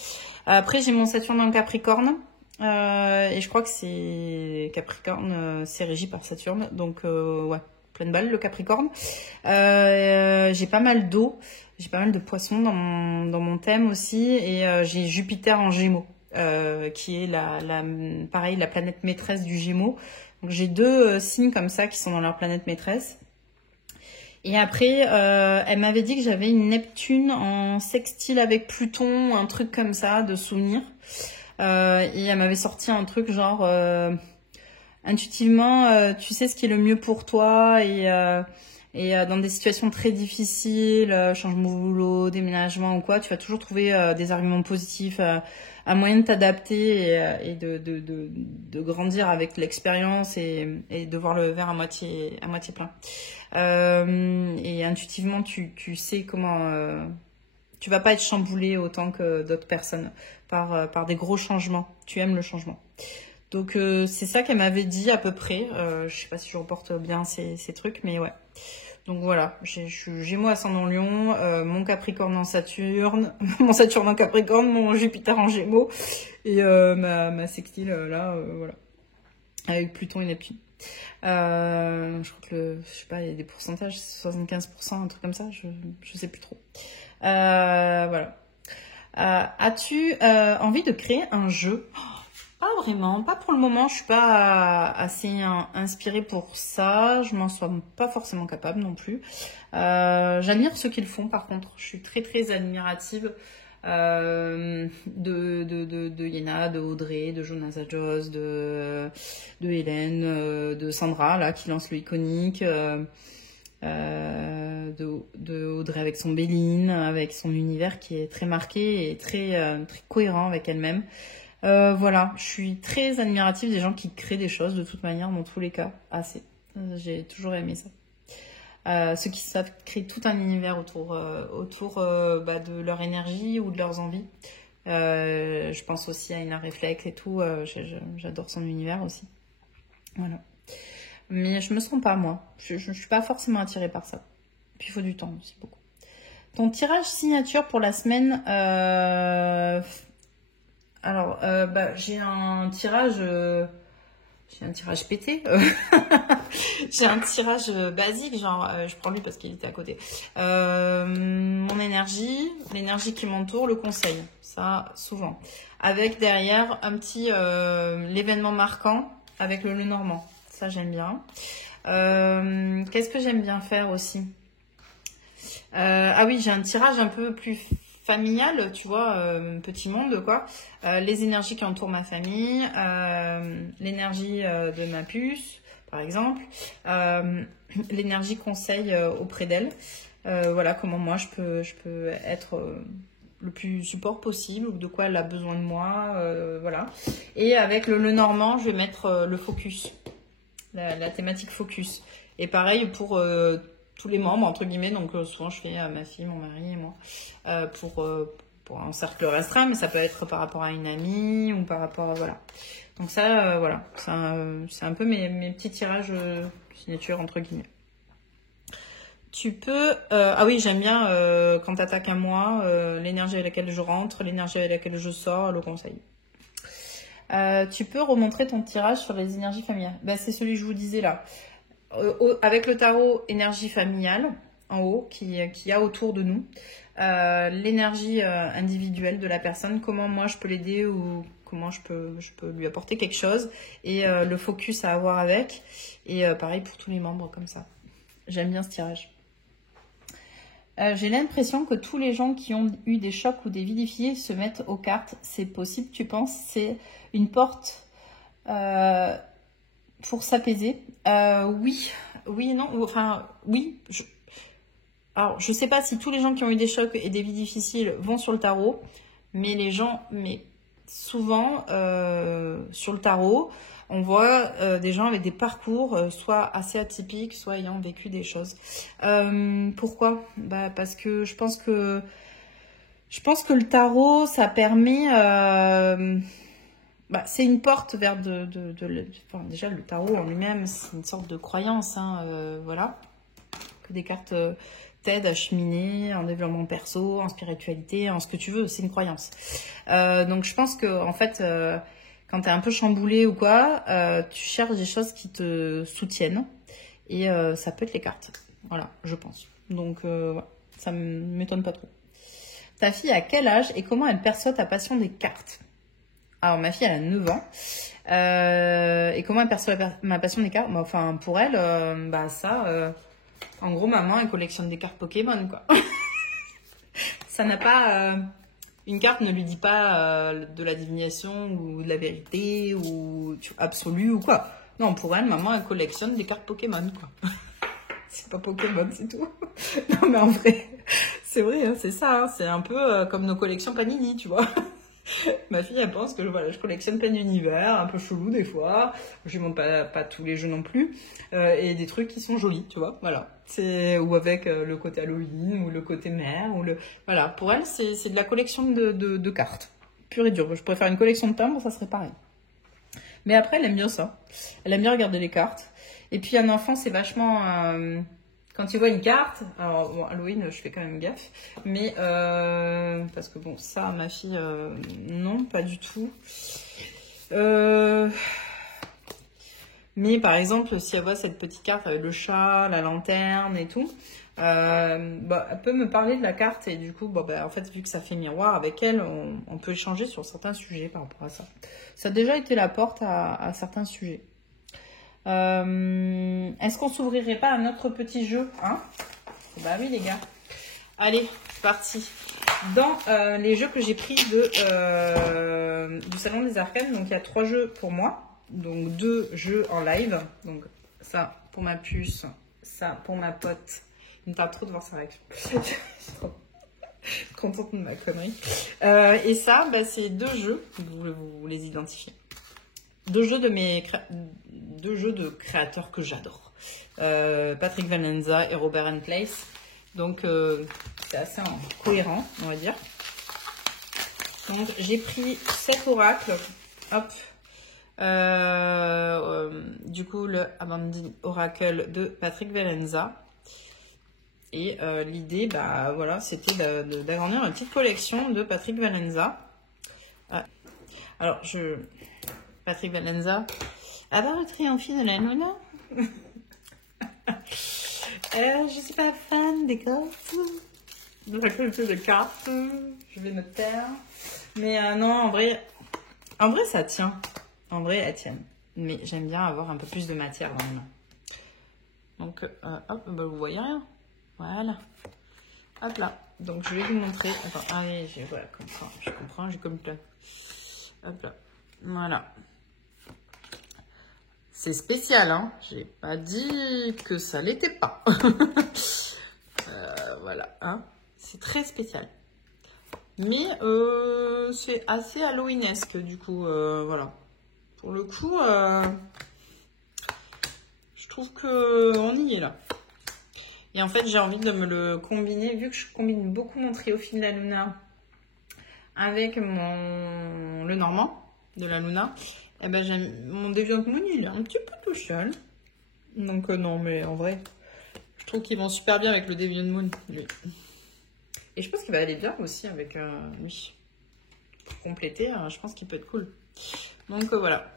Après, j'ai mon Saturne en Capricorne. Et je crois que c'est Capricorne, c'est régi par Saturne, donc ouais, pleine balle le Capricorne. J'ai pas mal d'eau, j'ai pas mal de poissons dans mon thème aussi, et j'ai Jupiter en Gémeaux, qui est pareil, la planète maîtresse du Gémeaux. Donc j'ai 2 signes comme ça qui sont dans leur planète maîtresse. Et après, elle m'avait dit que j'avais une Neptune en sextile avec Pluton, un truc comme ça, de souvenir. Et elle m'avait sorti un truc genre intuitivement tu sais ce qui est le mieux pour toi et dans des situations très difficiles, changement de boulot, déménagement ou quoi, tu vas toujours trouver des arguments positifs, un moyen de t'adapter et de grandir avec l'expérience et de voir le verre à moitié plein. Et intuitivement tu sais comment Tu vas pas être chamboulé autant que d'autres personnes par des gros changements. Tu aimes le changement. Donc, c'est ça qu'elle m'avait dit à peu près. Je sais pas si je reporte bien ces trucs, mais ouais. Donc voilà, je suis Gémeaux ascendant Lion, mon Capricorne en Saturne, mon Saturne en Capricorne, mon Jupiter en Gémeaux et ma sextile là, voilà, avec Pluton et Neptune. Je crois que je sais pas, il y a des pourcentages, 75%, un truc comme ça, je sais plus trop. Voilà. As-tu envie de créer un jeu? Pas vraiment, pas pour le moment, je suis pas assez inspirée pour ça, je m'en sens pas forcément capable non plus. J'admire ceux qui le font par contre, je suis très très admirative de Yéna, de Audrey, de Jonas Adjos, de Hélène, de Sandra là qui lance le iconique, de Audrey avec son Béline, avec son univers qui est très marqué et très cohérent avec elle-même. Voilà, je suis très admirative des gens qui créent des choses de toute manière, dans tous les cas, assez. J'ai toujours aimé ça. Ceux qui savent créer tout un univers autour de leur énergie ou de leurs envies. Je pense aussi à Ina Reflex et tout, j'adore son univers aussi. Voilà. Mais je me sens pas, moi. Je suis pas forcément attirée par ça. Puis il faut du temps aussi, beaucoup. Ton tirage signature pour la semaine... Alors, j'ai un tirage pété. J'ai un tirage basique, genre, je prends lui parce qu'il était à côté. Mon énergie, l'énergie qui m'entoure, le conseil. Ça, souvent. Avec derrière un petit l'événement marquant avec le Lenormand. Ça, j'aime bien. Qu'est-ce que j'aime bien faire aussi? Ah oui, j'ai un tirage un peu plus familial, tu vois, petit monde, quoi. Les énergies qui entourent ma famille, l'énergie de ma puce, par exemple, l'énergie conseil auprès d'elle. Voilà, comment moi je peux être le plus support possible, ou de quoi elle a besoin de moi, voilà. Et avec le Lenormand, je vais mettre le focus, la thématique focus. Et pareil pour tous les membres, entre guillemets, donc souvent je fais ma fille, mon mari et moi, pour un cercle restreint, mais ça peut être par rapport à une amie ou par rapport à, voilà. Donc ça, voilà, c'est un peu mes petits tirages signature, entre guillemets. Tu peux... ah oui, j'aime bien quand tu attaques un mois, l'énergie avec laquelle je rentre, l'énergie avec laquelle je sors, le conseil. Tu peux remontrer ton tirage sur les énergies familiales. Ben, c'est celui que je vous disais là. Avec le tarot énergie familiale en haut qui y a autour de nous, l'énergie individuelle de la personne, comment moi je peux l'aider ou comment je peux lui apporter quelque chose, et le focus à avoir avec, et pareil pour tous les membres comme ça. J'aime bien ce tirage. J'ai l'impression que tous les gens qui ont eu des chocs ou des vies se mettent aux cartes. C'est possible, tu penses? C'est une porte pour s'apaiser? Oui, non, enfin, oui. Alors, je sais pas si tous les gens qui ont eu des chocs et des vies difficiles vont sur le tarot, mais souvent, sur le tarot, on voit des gens avec des parcours soit assez atypiques, soit ayant vécu des choses. Pourquoi? Parce que je pense que le tarot, ça permet... c'est une porte vers enfin, déjà, le tarot en lui-même, c'est une sorte de croyance, hein, voilà. Que des cartes t'aident à cheminer en développement perso, en spiritualité, en ce que tu veux, c'est une croyance. Donc je pense que, en fait, quand t'es un peu chamboulé ou quoi, tu cherches des choses qui te soutiennent, et ça peut être les cartes. Voilà, je pense. Donc, ouais, ça m'étonne pas trop. Ta fille a quel âge et comment elle perçoit ta passion des cartes? Alors, ma fille, elle a 9 ans. Et comment elle perçoit ma passion des cartes? Enfin, pour elle, en gros, maman, elle collectionne des cartes Pokémon, quoi. Ça n'a pas... une carte ne lui dit pas de la divination ou de la vérité ou absolue ou quoi. Non, pour elle, maman, elle collectionne des cartes Pokémon, quoi. C'est pas Pokémon, c'est tout. Non, mais en vrai, c'est vrai, hein, c'est ça. Hein, c'est un peu comme nos collections Panini, tu vois. Ma fille, elle pense que voilà, je collectionne plein d'univers, un peu chelou des fois. Je ne montre pas tous les jeux non plus. Et des trucs qui sont jolis, tu vois. Voilà. Ou avec le côté Halloween, ou le côté mer, Voilà. Pour elle, c'est de la collection de cartes. Pure et dure. Je pourrais faire une collection de timbres, ça serait pareil. Mais après, elle aime bien ça. Elle aime bien regarder les cartes. Et puis, un enfant, c'est vachement... quand il voit une carte, alors bon, Halloween, je fais quand même gaffe, mais parce que bon, ça, ma fille, non, pas du tout. Mais par exemple, si elle voit cette petite carte avec le chat, la lanterne et tout, elle peut me parler de la carte et du coup, en fait, vu que ça fait miroir avec elle, on peut échanger sur certains sujets par rapport à ça. Ça a déjà été la porte à certains sujets. Est-ce qu'on s'ouvrirait pas un autre petit jeu, hein? Bah oui les gars. Allez, c'est parti. Dans les jeux que j'ai pris du Salon des Arcanes, donc il y a 3 jeux pour moi. Donc 2 jeux en live. Donc ça pour ma puce, ça pour ma pote. Il me parle trop de voir sa réaction. Je suis trop contente de ma connerie. Et ça, c'est 2 jeux, vous les identifiez. 2 jeux de créateurs que j'adore. Patrick Valenza et Robert and Place. Donc, c'est assez cohérent, on va dire. Donc, j'ai pris 7 oracles. Hop. Du coup, le Abandoned Oracle de Patrick Valenza. Et l'idée, voilà, c'était d'agrandir une petite collection de Patrick Valenza. Alors, Patrick Valenza a pas triomphé de la Luna. Je suis pas fan des cartes. De la qualité de cartes. Je vais me taire. Mais non, en vrai, ça tient. En vrai, elle tient. Mais j'aime bien avoir un peu plus de matière dans les mains. Donc, hop, vous voyez rien. Voilà. Hop là. Donc, je vais vous montrer. Attends, allez, voilà, comme ça. Je comprends, j'ai comme plein. Hop là. Voilà. C'est spécial, hein. J'ai pas dit que ça l'était pas. Voilà, hein. C'est très spécial. Mais c'est assez halloweenesque, du coup, voilà. Pour le coup, je trouve qu'on y est là. Et en fait, j'ai envie de me le combiner, vu que je combine beaucoup mon triophile de la Luna avec le normand de la Luna. Eh ben, mon Deviant Moon, il est un petit peu tout seul. Donc, non, mais en vrai, je trouve qu'ils vont super bien avec le Deviant Moon, lui. Et je pense qu'il va aller bien aussi avec lui. Pour compléter, je pense qu'il peut être cool. Donc, voilà.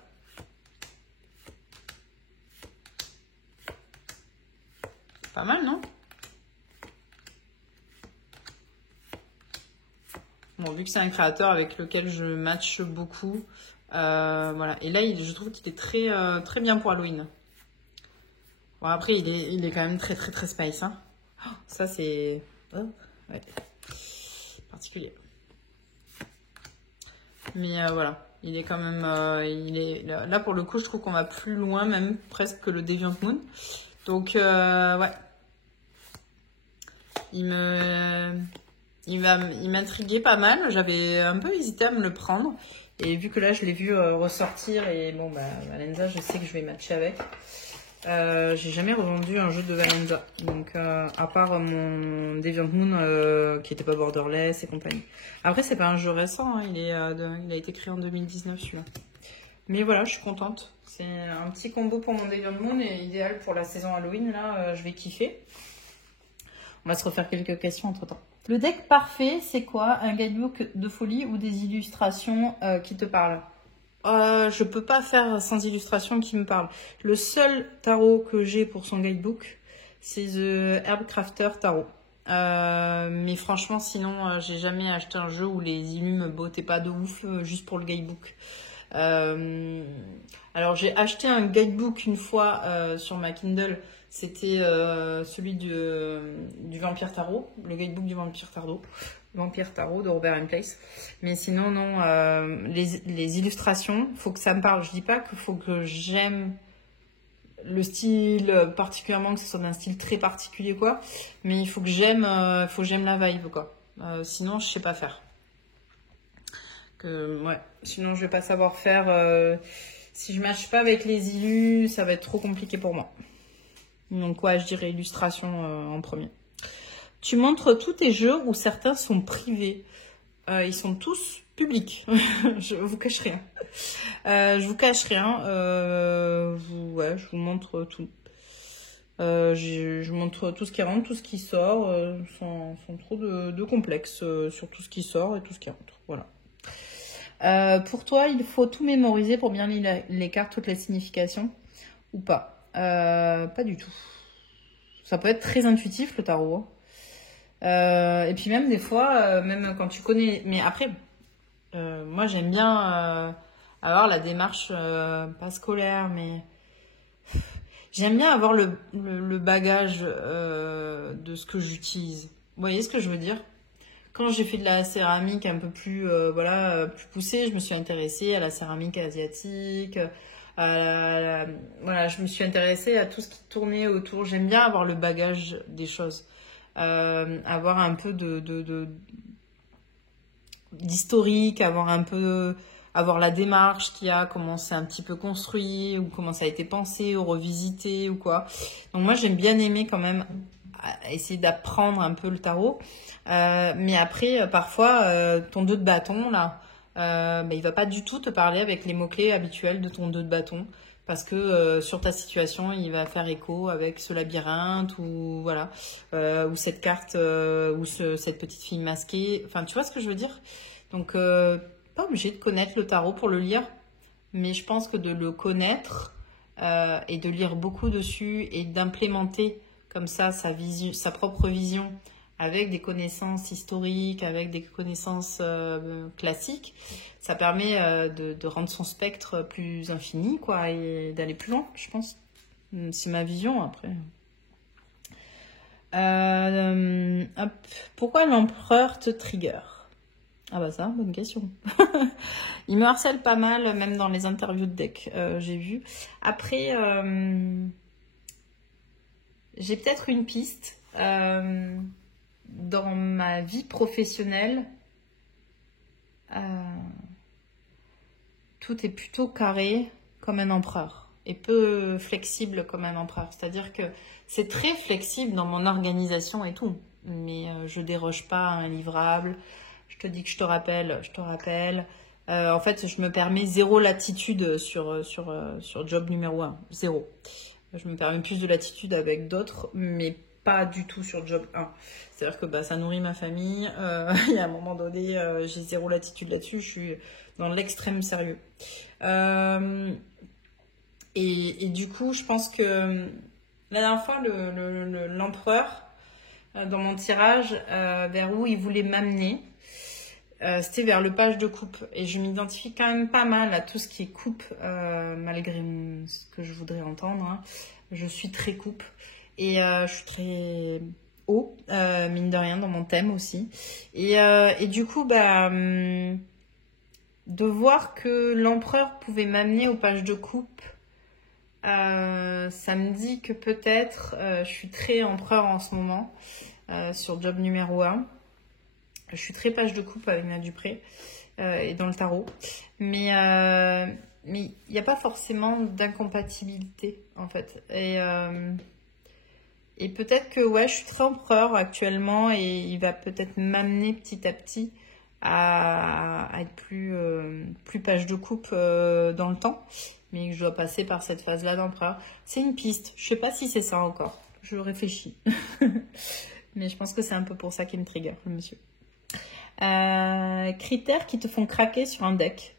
Pas mal, non? Bon, vu que c'est un créateur avec lequel je match beaucoup, voilà. Et là, je trouve qu'il est très, très bien pour Halloween. Bon, après, il est quand même très, très, très spice. Hein. Oh, ça, c'est ouais, particulier. Mais voilà, il est quand même... là, pour le coup, je trouve qu'on va plus loin, même presque que le Deviant Moon. Donc, ouais. Il m'intriguait pas mal. J'avais un peu hésité à me le prendre. Et vu que là, je l'ai vu ressortir, et bon, Valenza, je sais que je vais matcher avec. J'ai jamais revendu un jeu de Valenza. Donc, à part mon Deviant Moon qui était pas borderless et compagnie. Après, c'est pas un jeu récent. Hein, il a été créé en 2019, celui-là. Mais voilà, je suis contente. C'est un petit combo pour mon Deviant Moon et idéal pour la saison Halloween. Là, je vais kiffer. On va se refaire quelques questions entre-temps. Le deck parfait, c'est quoi? Un guidebook de folie ou des illustrations qui te parlent? Je peux pas faire sans illustration qui me parle. Le seul tarot que j'ai pour son guidebook, c'est The Herbcrafter Tarot. Mais franchement, sinon, j'ai jamais acheté un jeu où les illus me bottaient pas de ouf juste pour le guidebook. Alors, j'ai acheté un guidebook une fois sur ma Kindle. C'était celui du Vampire Tarot, le guidebook du Vampire Tarot de Robert and Place. Mais sinon, non, les illustrations, il faut que ça me parle. Je dis pas qu'il faut que j'aime le style particulièrement, que ce soit d'un style très particulier, quoi. Mais il faut que j'aime la vibe, quoi. Sinon, je sais pas faire. que, ouais, sinon je vais pas savoir faire. Si je matche pas avec les illus, ça va être trop compliqué pour moi. Donc ouais, je dirais illustration en premier. Tu montres tous tes jeux ou certains sont privés. Ils sont tous publics. Je vous cache rien. Je vous cache rien. Ouais, je vous montre tout. Je montre tout ce qui rentre, tout ce qui sort, sans trop de complexe sur tout ce qui sort et tout ce qui rentre. Voilà. Pour toi, il faut tout mémoriser pour bien lire les cartes, toutes les significations ou pas? Pas du tout. Ça peut être très intuitif le tarot. Et puis même des fois, même quand tu connais... Mais après, moi j'aime bien avoir la démarche, pas scolaire, mais... J'aime bien avoir le bagage de ce que j'utilise. Vous voyez ce que je veux dire? Quand j'ai fait de la céramique un peu plus, plus poussée, je me suis intéressée à la céramique asiatique. Voilà, je me suis intéressée à tout ce qui tournait autour. J'aime bien avoir le bagage des choses. Avoir un peu d'historique, avoir la démarche qu'il y a, comment c'est un petit peu construit, ou comment ça a été pensé, ou revisité, ou quoi. Donc moi, j'aime bien aimer quand même essayer d'apprendre un peu le tarot. Mais après, parfois, ton 2 de bâton, là, il va pas du tout te parler avec les mots-clés habituels de ton 2 de bâton. Parce que sur ta situation, il va faire écho avec ce labyrinthe, ou voilà, ou cette carte, ou cette petite fille masquée. Enfin, tu vois ce que je veux dire? Donc, pas obligé de connaître le tarot pour le lire, mais je pense que de le connaître et de lire beaucoup dessus et d'implémenter comme ça sa propre vision avec des connaissances historiques, avec des connaissances classiques, ça permet de rendre son spectre plus infini, quoi, et d'aller plus loin, je pense. C'est ma vision, après. Hop. Pourquoi l'empereur te trigger? Ah bah ça, bonne question. Il me harcèle pas mal, même dans les interviews de deck, j'ai vu. Après, j'ai peut-être une piste. Dans ma vie professionnelle, tout est plutôt carré comme un empereur et peu flexible comme un empereur. C'est-à-dire que c'est très flexible dans mon organisation et tout, mais je déroge pas à un livrable. Je te dis que je te rappelle, je te rappelle. En fait, je me permets 0 latitude sur job numéro 1. 0. Je me permets plus de latitude avec d'autres, mais pas du tout sur job 1. C'est-à-dire que ça nourrit ma famille. Il y a un moment donné, j'ai 0 latitude là-dessus. Je suis dans l'extrême sérieux. Et du coup, je pense que la dernière fois, l'empereur, dans mon tirage, vers où il voulait m'amener, c'était vers le page de coupe. Et je m'identifie quand même pas mal à tout ce qui est coupe, malgré ce que je voudrais entendre. Hein. Je suis très coupe. Et je suis très haut, mine de rien, dans mon thème aussi. Et du coup, de voir que l'empereur pouvait m'amener aux pages de coupe, ça me dit que peut-être, je suis très empereur en ce moment, sur job numéro 1. Je suis très page de coupe avec Nadia Dupré et dans le tarot. Mais il n'y a pas forcément d'incompatibilité, en fait. Et peut-être que je suis très empereur actuellement et il va peut-être m'amener petit à petit à être plus page de coupe dans le temps, mais que je dois passer par cette phase-là d'empereur. C'est une piste. Je sais pas si c'est ça encore. Je réfléchis. Mais je pense que c'est un peu pour ça qu'il me trigger, le monsieur. Critères qui te font craquer sur un deck.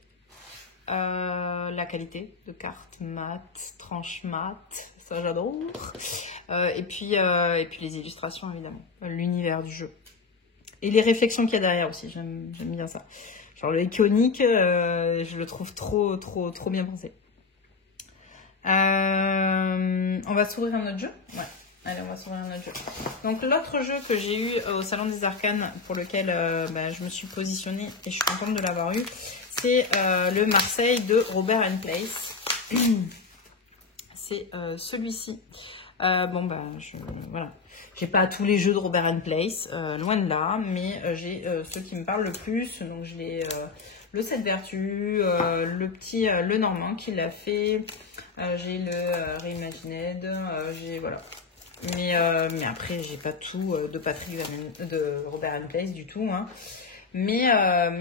La qualité de cartes mat, tranche mat, ça j'adore. Et puis les illustrations évidemment, l'univers du jeu et les réflexions qu'il y a derrière aussi. J'aime bien ça. Genre le iconique, je le trouve trop bien pensé. On va s'ouvrir un autre jeu. Ouais. Allez, on va s'ouvrir un autre jeu. Donc, l'autre jeu que j'ai eu au Salon des Arcanes, pour lequel je me suis positionnée et je suis contente de l'avoir eu, c'est le Marseille de Robert & Place. C'est celui-ci. Bon, bah, voilà. J'ai pas tous les jeux de Robert Place, loin de là, mais j'ai ceux qui me parlent le plus. Donc, j'ai le 7 Vertus, le petit Le Normand qui l'a fait. J'ai le Reimagined, j'ai, voilà. Mais après, j'ai pas tout de Robert Place du tout, hein. Mais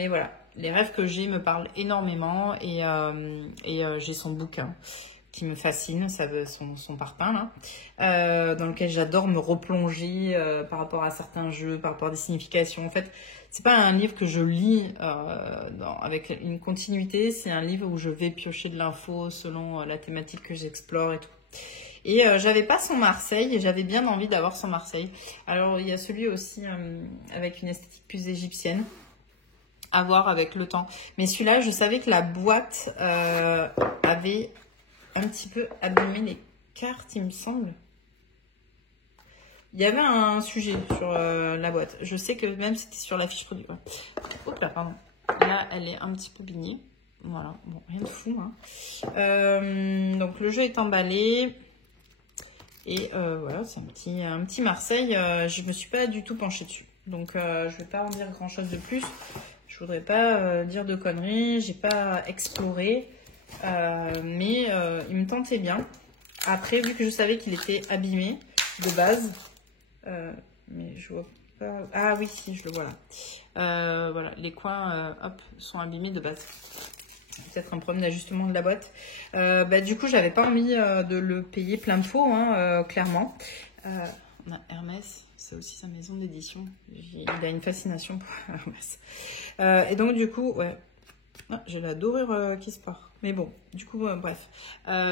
voilà, les rêves que j'ai me parlent énormément et j'ai son bouquin qui me fascine, son parpaing là, dans lequel j'adore me replonger par rapport à certains jeux, par rapport à des significations. En fait, c'est pas un livre que je lis avec une continuité, c'est un livre où je vais piocher de l'info selon la thématique que j'explore et tout. Et j'avais pas son Marseille et j'avais bien envie d'avoir son Marseille. Alors il y a celui aussi avec une esthétique plus égyptienne à voir avec le temps. Mais celui-là, je savais que la boîte avait un petit peu abîmé les cartes, il me semble. Il y avait un sujet sur la boîte. Je sais que même c'était sur la fiche produit. Ouais. Hop là, pardon. Là, elle est un petit peu bignée. Voilà, bon, rien de fou. Hein. Donc le jeu est emballé. Et voilà, c'est un petit Marseille. Je me suis pas du tout penchée dessus. Donc je vais pas en dire grand chose de plus. Je voudrais pas dire de conneries. J'ai pas exploré. Mais il me tentait bien. Après, vu que je savais qu'il était abîmé de base. Mais je vois pas. Ah oui, si, je le vois là. Voilà, les coins hop, sont abîmés de base. Peut-être un problème d'ajustement de la boîte. Du coup, j'avais pas envie de le payer plein de pot, hein, clairement. On a Hermès, c'est aussi sa maison d'édition. Il a une fascination pour Hermès. Et donc, du coup, ouais. Ah, j'ai la dorure qui se part. Mais bon, du coup, bref.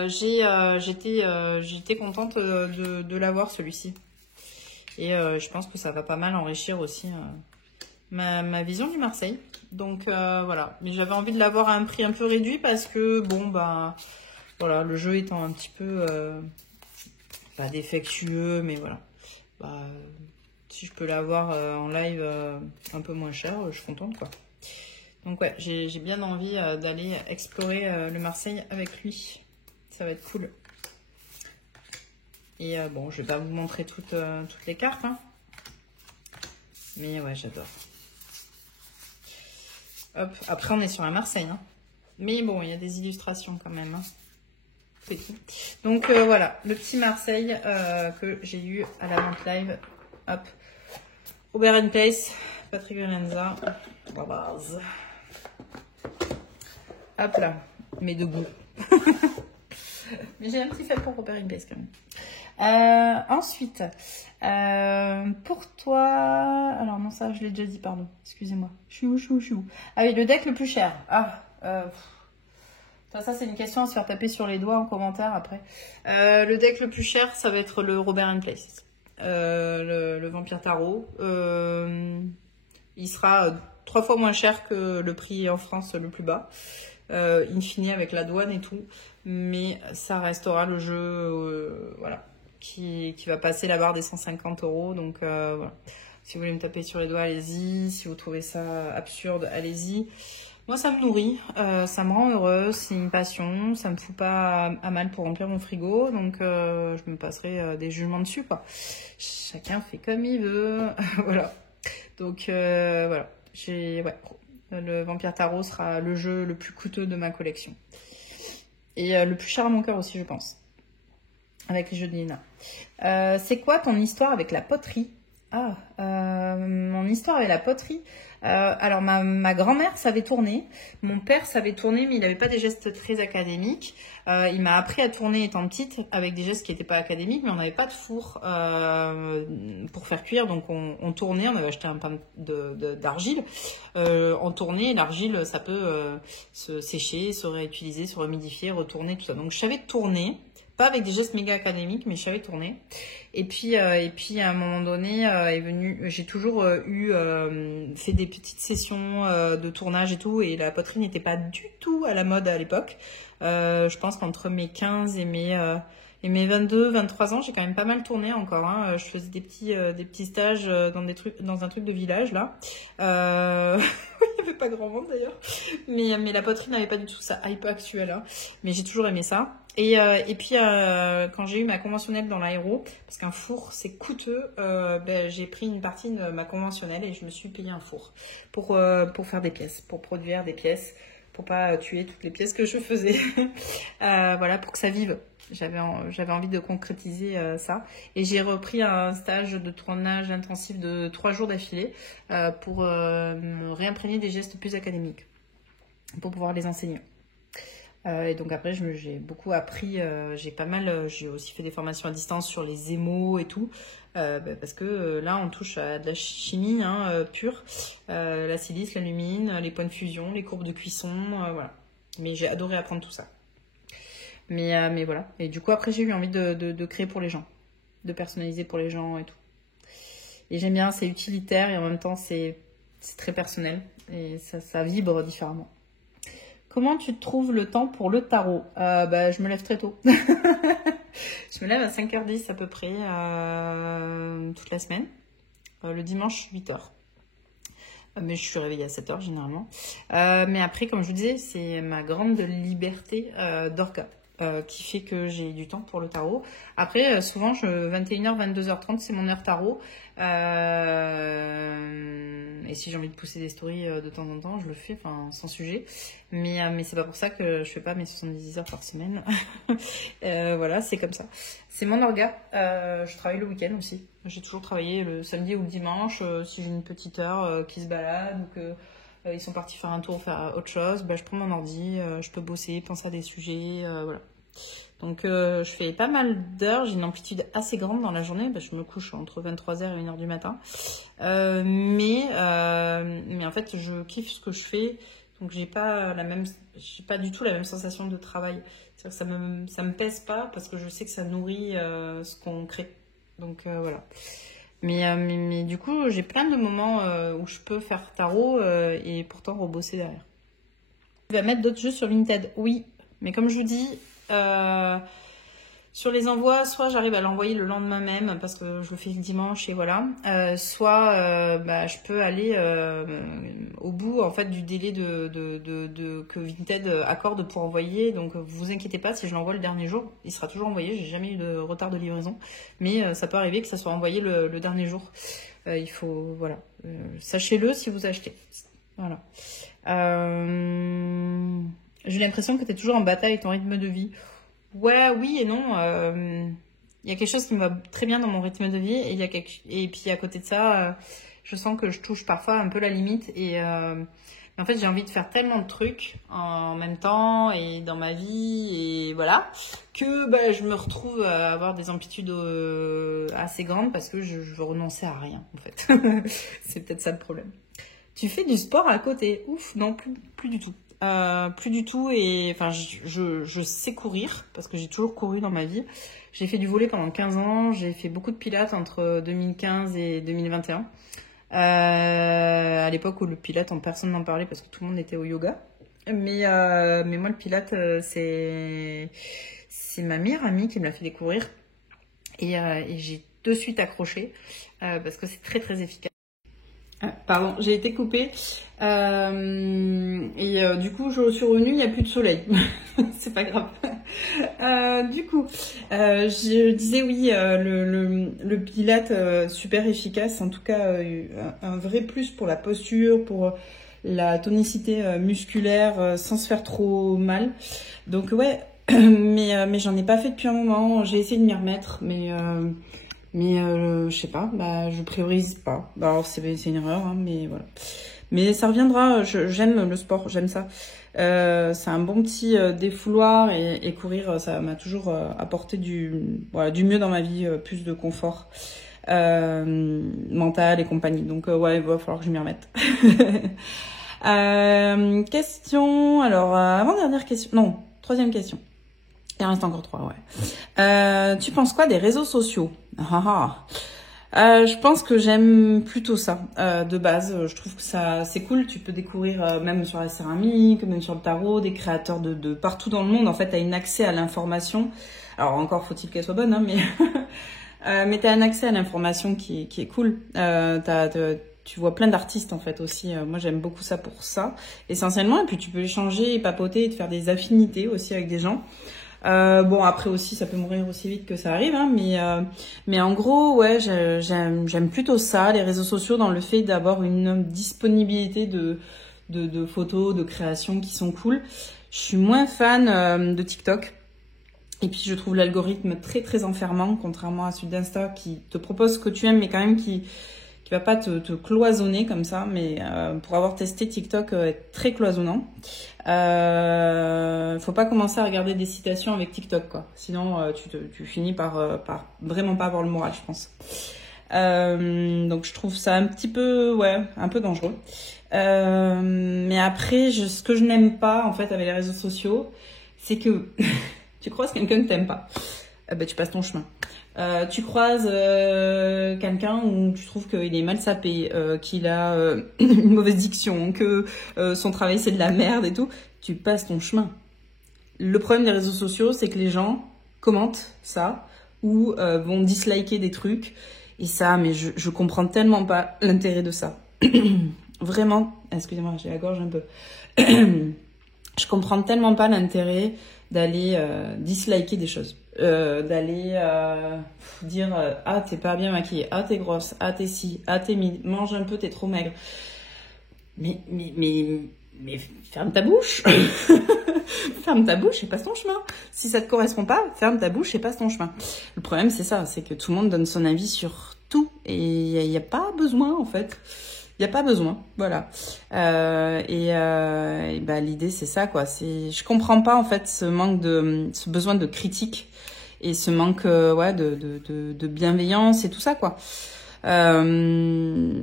J'étais contente de l'avoir, celui-ci. Et je pense que ça va pas mal enrichir aussi ma vision du Marseille. Donc voilà, mais j'avais envie de l'avoir à un prix un peu réduit parce que bon bah voilà, le jeu étant un petit peu pas défectueux, mais voilà, si je peux l'avoir en live un peu moins cher, je suis contente quoi. Donc ouais, j'ai bien envie d'aller explorer le Marseille avec lui, ça va être cool. Et bon, je vais pas vous montrer toutes les cartes, hein. Mais ouais, j'adore. Hop, après on est sur la Marseille, hein. Mais bon, il y a des illustrations quand même, hein. C'est tout. Donc voilà, le petit Marseille que j'ai eu à la vente live. Hop, Robert Place, Patrick Violenza, la base. Hop là, mais debout. Mais j'ai un petit fait pour Robert Place quand même. Ensuite, pour toi, alors non ça je l'ai déjà dit, pardon, excusez-moi. Chou. Ah oui, le deck le plus cher. Ça c'est une question à se faire taper sur les doigts en commentaire après. Le deck le plus cher, ça va être le Robert Place, le Vampire Tarot. Il sera 3 fois moins cher que le prix en France le plus bas, in fine avec la douane et tout, mais ça restera le jeu, voilà. Qui va passer la barre des 150 €. Donc voilà. Si vous voulez me taper sur les doigts, allez-y. Si vous trouvez ça absurde, allez-y. Moi, ça me nourrit, ça me rend heureuse, c'est une passion, ça me fout pas à mal pour remplir mon frigo, donc je me passerai des jugements dessus, quoi. Chacun fait comme il veut, voilà. Donc voilà, le Vampire Tarot sera le jeu le plus coûteux de ma collection. Et le plus cher à mon cœur aussi, je pense. Avec les jeux de Nina. C'est quoi ton histoire avec la poterie? Mon histoire avec la poterie. Alors ma grand-mère savait tourner, mon père savait tourner, mais il n'avait pas des gestes très académiques. Il m'a appris à tourner étant petite avec des gestes qui n'étaient pas académiques, mais on n'avait pas de four pour faire cuire, donc on tournait, on avait acheté un pain d'argile, on tournait, l'argile ça peut se sécher, se réutiliser, se rehumidifier, retourner, tout ça. Donc je savais tourner. Pas avec des gestes méga académiques, mais je savais tourner. Et puis à un moment donné, j'ai toujours fait des petites sessions de tournage et tout, et la poterie n'était pas du tout à la mode à l'époque. Je pense qu'entre mes 15 et Et mes 22, 23 ans, j'ai quand même pas mal tourné encore. Hein. Je faisais des petits stages dans un truc de village, là. Il n'y avait pas grand monde, d'ailleurs. Mais la poterie n'avait pas du tout ça hype actuel. Hein. Mais j'ai toujours aimé ça. Et puis, quand j'ai eu ma conventionnelle dans l'aéro, parce qu'un four, c'est coûteux, j'ai pris une partie de ma conventionnelle et je me suis payé un four pour faire des pièces, pour produire des pièces, pour pas tuer toutes les pièces que je faisais. Voilà, pour que ça vive. J'avais envie de concrétiser ça. Et j'ai repris un stage de tournage intensif de 3 jours d'affilée pour me réimprégner des gestes plus académiques, pour pouvoir les enseigner. Et donc après, j'ai beaucoup appris, j'ai aussi fait des formations à distance sur les émaux et tout, parce que là, on touche à de la chimie pure, la silice, l'alumine, les points de fusion, les courbes de cuisson, voilà. Mais j'ai adoré apprendre tout ça. Mais voilà. Et du coup, après, j'ai eu envie de créer pour les gens, de personnaliser pour les gens et tout. Et j'aime bien, c'est utilitaire et en même temps, c'est très personnel et ça vibre différemment. Comment tu trouves le temps pour le tarot? Je me lève très tôt. Je me lève à 5h10 à peu près toute la semaine. Le dimanche, 8h. Mais je suis réveillée à 7h généralement. Mais après, comme je vous disais, c'est ma grande liberté d'orga qui fait que j'ai du temps pour le tarot. Après, souvent, 21h, 22h30, c'est mon heure tarot. Et si j'ai envie de pousser des stories de temps en temps, je le fais, sans sujet. Mais c'est pas pour ça que je fais pas mes 70 heures par semaine. Voilà, c'est comme ça. C'est mon orga. Je travaille le week-end aussi. J'ai toujours travaillé le samedi ou le dimanche. Si j'ai une petite heure qui se balade ou que ils sont partis faire un tour, faire autre chose, je prends mon ordi, je peux bosser, penser à des sujets, voilà. Donc je fais pas mal d'heures, j'ai une amplitude assez grande dans la journée, je me couche entre 23h et 1h du matin. Mais en fait, je kiffe ce que je fais, donc j'ai pas du tout la même sensation de travail. C'est-à-dire que ça me pèse pas parce que je sais que ça nourrit ce qu'on crée. Donc voilà. Mais du coup, j'ai plein de moments où je peux faire tarot et pourtant rebosser derrière. Tu vas mettre d'autres jeux sur Vinted? Oui, mais comme je vous dis, sur les envois, soit j'arrive à l'envoyer le lendemain même parce que je le fais le dimanche et voilà, soit je peux aller au bout en fait du délai que Vinted accorde pour envoyer. Donc vous inquiétez pas, si je l'envoie le dernier jour, il sera toujours envoyé. J'ai jamais eu de retard de livraison, mais ça peut arriver que ça soit envoyé le dernier jour. Il faut sachez-le si vous achetez. Voilà. J'ai l'impression que tu es toujours en bataille avec ton rythme de vie. Ouais, oui et non. Il y a quelque chose qui me va très bien dans mon rythme de vie et puis à côté de ça, je sens que je touche parfois un peu la limite et en fait j'ai envie de faire tellement de trucs en même temps et dans ma vie et voilà que je me retrouve à avoir des amplitudes assez grandes parce que je veux renoncer à rien en fait. C'est peut-être ça le problème. Tu fais du sport à côté? Ouf, non, plus du tout. Plus du tout et je sais courir parce que j'ai toujours couru dans ma vie. J'ai fait du volley pendant 15 ans, j'ai fait beaucoup de pilates entre 2015 et 2021. À l'époque où le pilates, personne n'en parlait parce que tout le monde était au yoga. Mais moi le pilates c'est ma meilleure amie qui me l'a fait découvrir et j'ai de suite accroché parce que c'est très très efficace. Pardon, j'ai été coupée du coup je suis revenue, il n'y a plus de soleil. C'est pas grave. Du coup, je disais oui, le pilate super efficace, en tout cas un vrai plus pour la posture, pour la tonicité musculaire sans se faire trop mal. Donc ouais, mais j'en ai pas fait depuis un moment, j'ai essayé de m'y remettre, mais je sais pas, je priorise pas. Alors c'est une erreur, hein, mais voilà. Mais ça reviendra, j'aime le sport, j'aime ça. C'est un bon petit défouloir et courir, ça m'a toujours apporté du mieux dans ma vie, plus de confort mental et compagnie. Donc ouais, il va falloir que je m'y remette. Question, alors avant-dernière question, non, troisième question. Il en reste encore 3, ouais. Tu penses quoi des réseaux sociaux? Je pense que j'aime plutôt ça, de base. Je trouve que ça, c'est cool. Tu peux découvrir même sur la céramique, même sur le tarot, des créateurs de partout dans le monde. En fait, tu as un accès à l'information. Alors encore faut-il qu'elle soit bonne, hein, mais tu as un accès à l'information qui est cool. Tu vois plein d'artistes en fait aussi. Moi j'aime beaucoup ça pour ça, essentiellement. Et puis tu peux échanger, papoter, et te faire des affinités aussi avec des gens. Bon après aussi ça peut mourir aussi vite que ça arrive, hein, mais en gros ouais j'aime plutôt ça, les réseaux sociaux, dans le fait d'avoir une disponibilité de photos, de créations qui sont cool. Je suis moins fan de TikTok. Et puis je trouve l'algorithme très très enfermant, contrairement à celui d'Insta qui te propose ce que tu aimes, mais quand même qui va pas te cloisonner comme ça. Mais pour avoir testé TikTok, est très cloisonnant. Faut pas commencer à regarder des citations avec TikTok, quoi. Sinon tu finis par vraiment pas avoir le moral, je pense. Donc je trouve ça un petit peu un peu dangereux. Mais après ce que je n'aime pas en fait avec les réseaux sociaux, c'est que tu croises quelqu'un que t'aimes pas, ben tu passes ton chemin. Tu croises quelqu'un où tu trouves qu'il est mal sapé, qu'il a une mauvaise diction, que son travail c'est de la merde et tout, tu passes ton chemin. Le problème des réseaux sociaux, c'est que les gens commentent ça ou vont disliker des trucs. Et ça, mais je comprends tellement pas l'intérêt de ça. Vraiment, excusez-moi, j'ai la gorge un peu. Je comprends tellement pas l'intérêt d'aller disliker des choses, d'aller dire ah t'es pas bien maquillée, ah t'es grosse, ah t'es ci, ah t'es mine, mange un peu, t'es trop maigre. Mais ferme ta bouche. Ferme ta bouche et passe ton chemin. Si ça te correspond pas, ferme ta bouche et passe ton chemin. Le problème c'est ça, c'est que tout le monde donne son avis sur tout et il y a pas besoin en fait. Il n'y a pas besoin, voilà. Et bah, l'idée, c'est ça, quoi. Je comprends pas, en fait, ce besoin de critique et ce manque de bienveillance et tout ça, quoi. Je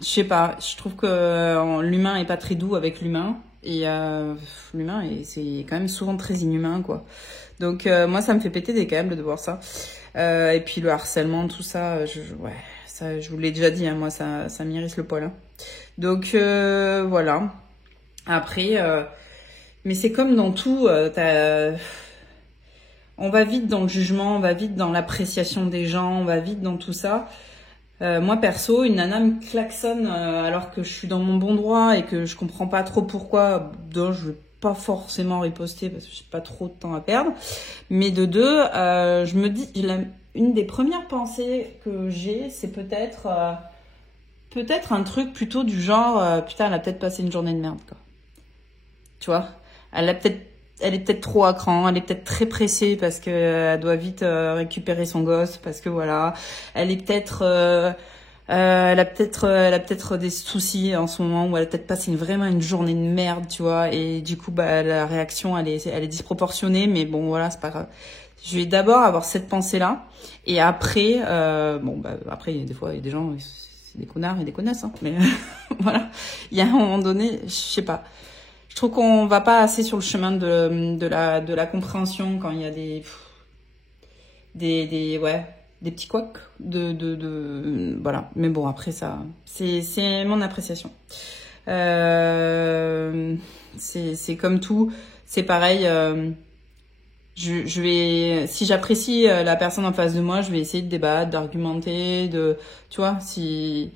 sais pas, je trouve que l'humain est pas très doux avec l'humain. Et l'humain, c'est quand même souvent très inhumain, quoi. Donc, moi, ça me fait péter des câbles de voir ça. Et puis, le harcèlement, tout ça, ça, je vous l'ai déjà dit, hein, moi, ça m'irrisse le poil. Hein. Donc, voilà. Après, mais c'est comme dans tout, on va vite dans le jugement, on va vite dans l'appréciation des gens, on va vite dans tout ça. Moi, perso, une nana me klaxonne alors que je suis dans mon bon droit et que je comprends pas trop pourquoi. D'un, je vais pas forcément riposter parce que j'ai pas trop de temps à perdre. Mais de deux, je me dis... Une des premières pensées que j'ai, c'est peut-être un truc plutôt du genre putain, elle a peut-être passé une journée de merde, quoi. Tu vois, elle est peut-être trop à cran, elle est peut-être très pressée parce que elle doit vite récupérer son gosse, parce que voilà, elle est peut-être elle a peut-être des soucis en ce moment, où elle a peut-être passé vraiment une journée de merde, tu vois, et du coup bah la réaction elle est disproportionnée, mais bon voilà, c'est pas grave. Je vais d'abord avoir cette pensée-là, et après, après, des fois, il y a des gens, c'est des connards et des connasses, hein, mais voilà. Il y a un moment donné, je sais pas. Je trouve qu'on va pas assez sur le chemin de la compréhension quand il y a des petits couacs voilà. Mais bon, après ça, c'est mon appréciation. C'est comme tout, c'est pareil, je vais, si j'apprécie la personne en face de moi, je vais essayer de débattre, d'argumenter, tu vois, si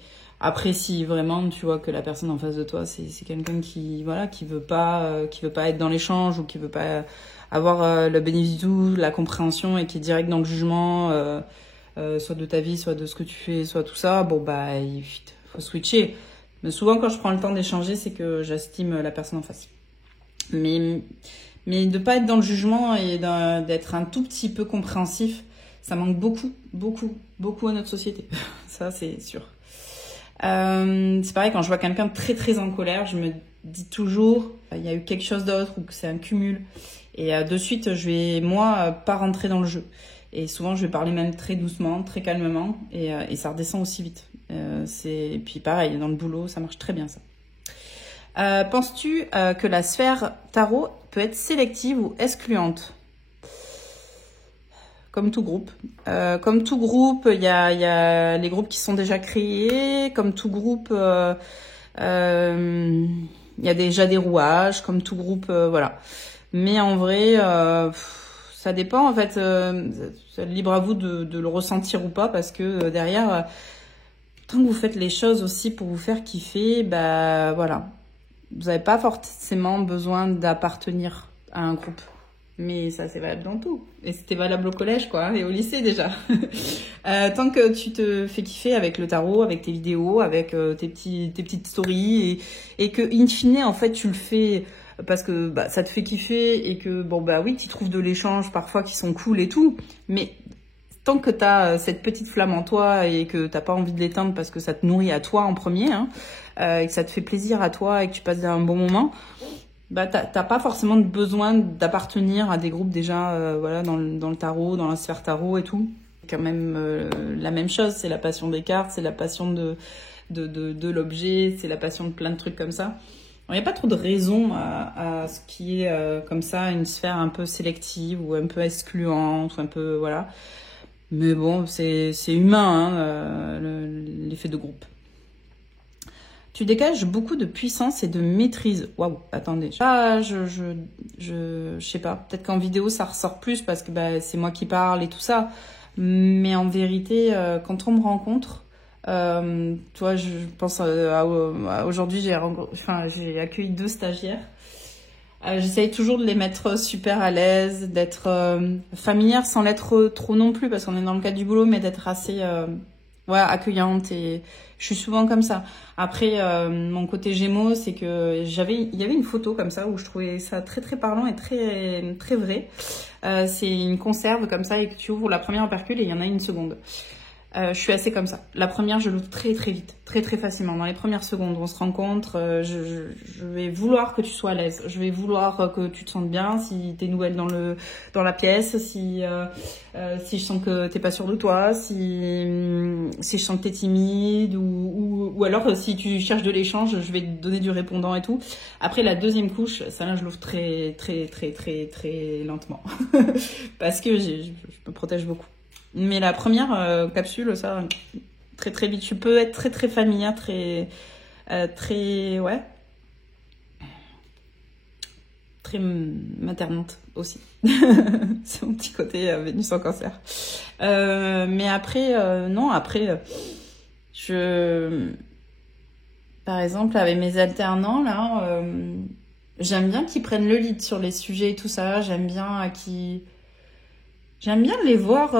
vraiment tu vois que la personne en face de toi c'est quelqu'un qui veut pas être dans l'échange, ou qui veut pas avoir le bénéfice du doute, la compréhension, et qui est direct dans le jugement, soit de ta vie, soit de ce que tu fais, soit tout ça, bon bah il faut switcher. Mais souvent quand je prends le temps d'échanger, c'est que j'estime la personne en face. Mais de pas être dans le jugement et d'être un tout petit peu compréhensif, ça manque beaucoup, beaucoup, beaucoup à notre société. Ça, c'est sûr. C'est pareil, quand je vois quelqu'un très, très en colère, je me dis toujours, il y a eu quelque chose d'autre, ou que c'est un cumul. Et de suite, je vais, moi, pas rentrer dans le jeu. Et souvent, je vais parler même très doucement, très calmement, et ça redescend aussi vite. Et puis pareil, dans le boulot, ça marche très bien, ça. Penses-tu que la sphère tarot peut être sélective ou excluante? comme tout groupe. Comme tout groupe, il y a les groupes qui sont déjà créés. Comme tout groupe, il y a déjà des rouages. Comme tout groupe, voilà. Mais en vrai, ça dépend en fait. C'est libre à vous de le ressentir ou pas, parce que derrière, tant que vous faites les choses aussi pour vous faire kiffer, bah voilà. Vous n'avez pas forcément besoin d'appartenir à un groupe. Mais ça, c'est valable dans tout. Et c'était valable au collège, quoi, et au lycée déjà. Tant que tu te fais kiffer avec le tarot, avec tes vidéos, avec tes petites stories, et que, in fine, en fait, tu le fais parce que bah, ça te fait kiffer, et que, bon, bah oui, tu trouves de l'échange parfois qui sont cool et tout. Mais tant que tu as cette petite flamme en toi et que t'as pas envie de l'éteindre parce que ça te nourrit à toi en premier, hein, et que ça te fait plaisir à toi et que tu passes un bon moment, bah t'as pas forcément besoin d'appartenir à des groupes déjà voilà dans le tarot, dans la sphère tarot et tout. C'est quand même la même chose, c'est la passion des cartes, c'est la passion de l'objet, c'est la passion de plein de trucs comme ça. Il n'y a pas trop de raison à ce qui est comme ça une sphère un peu sélective ou un peu excluante ou un peu voilà. Mais bon, c'est humain, hein, l'effet de groupe. Tu dégages beaucoup de puissance et de maîtrise. Waouh, attendez. Ah, je sais pas. Peut-être qu'en vidéo, ça ressort plus parce que bah, c'est moi qui parle et tout ça. Mais en vérité, quand on me rencontre, tu vois, je pense aujourd'hui, j'ai accueilli 2 stagiaires. J'essaye toujours de les mettre super à l'aise, d'être familière sans l'être trop non plus, parce qu'on est dans le cadre du boulot, mais d'être assez accueillante, et je suis souvent comme ça. Après, mon côté Gémeaux, c'est que il y avait une photo comme ça où je trouvais ça très très parlant et très très vrai. C'est une conserve comme ça et que tu ouvres la première opercule et il y en a une seconde. Je suis assez comme ça. La première, je l'ouvre très très vite, très très facilement. Dans les premières secondes, on se rencontre, je vais vouloir que tu sois à l'aise. Je vais vouloir que tu te sentes bien. Si t'es nouvelle dans la pièce, si je sens que t'es pas sûre de toi, si je sens que t'es timide, ou alors si tu cherches de l'échange, je vais te donner du répondant et tout. Après, la deuxième couche, ça là, je l'ouvre très très très très très lentement parce que je me protège beaucoup. Mais la première capsule, ça, très très vite. Tu peux être très très familière, très très maternante aussi. C'est mon petit côté Vénus en Cancer. Mais après, non, après, par exemple, avec mes alternants là, j'aime bien qu'ils prennent le lead sur les sujets et tout ça. J'aime bien les voir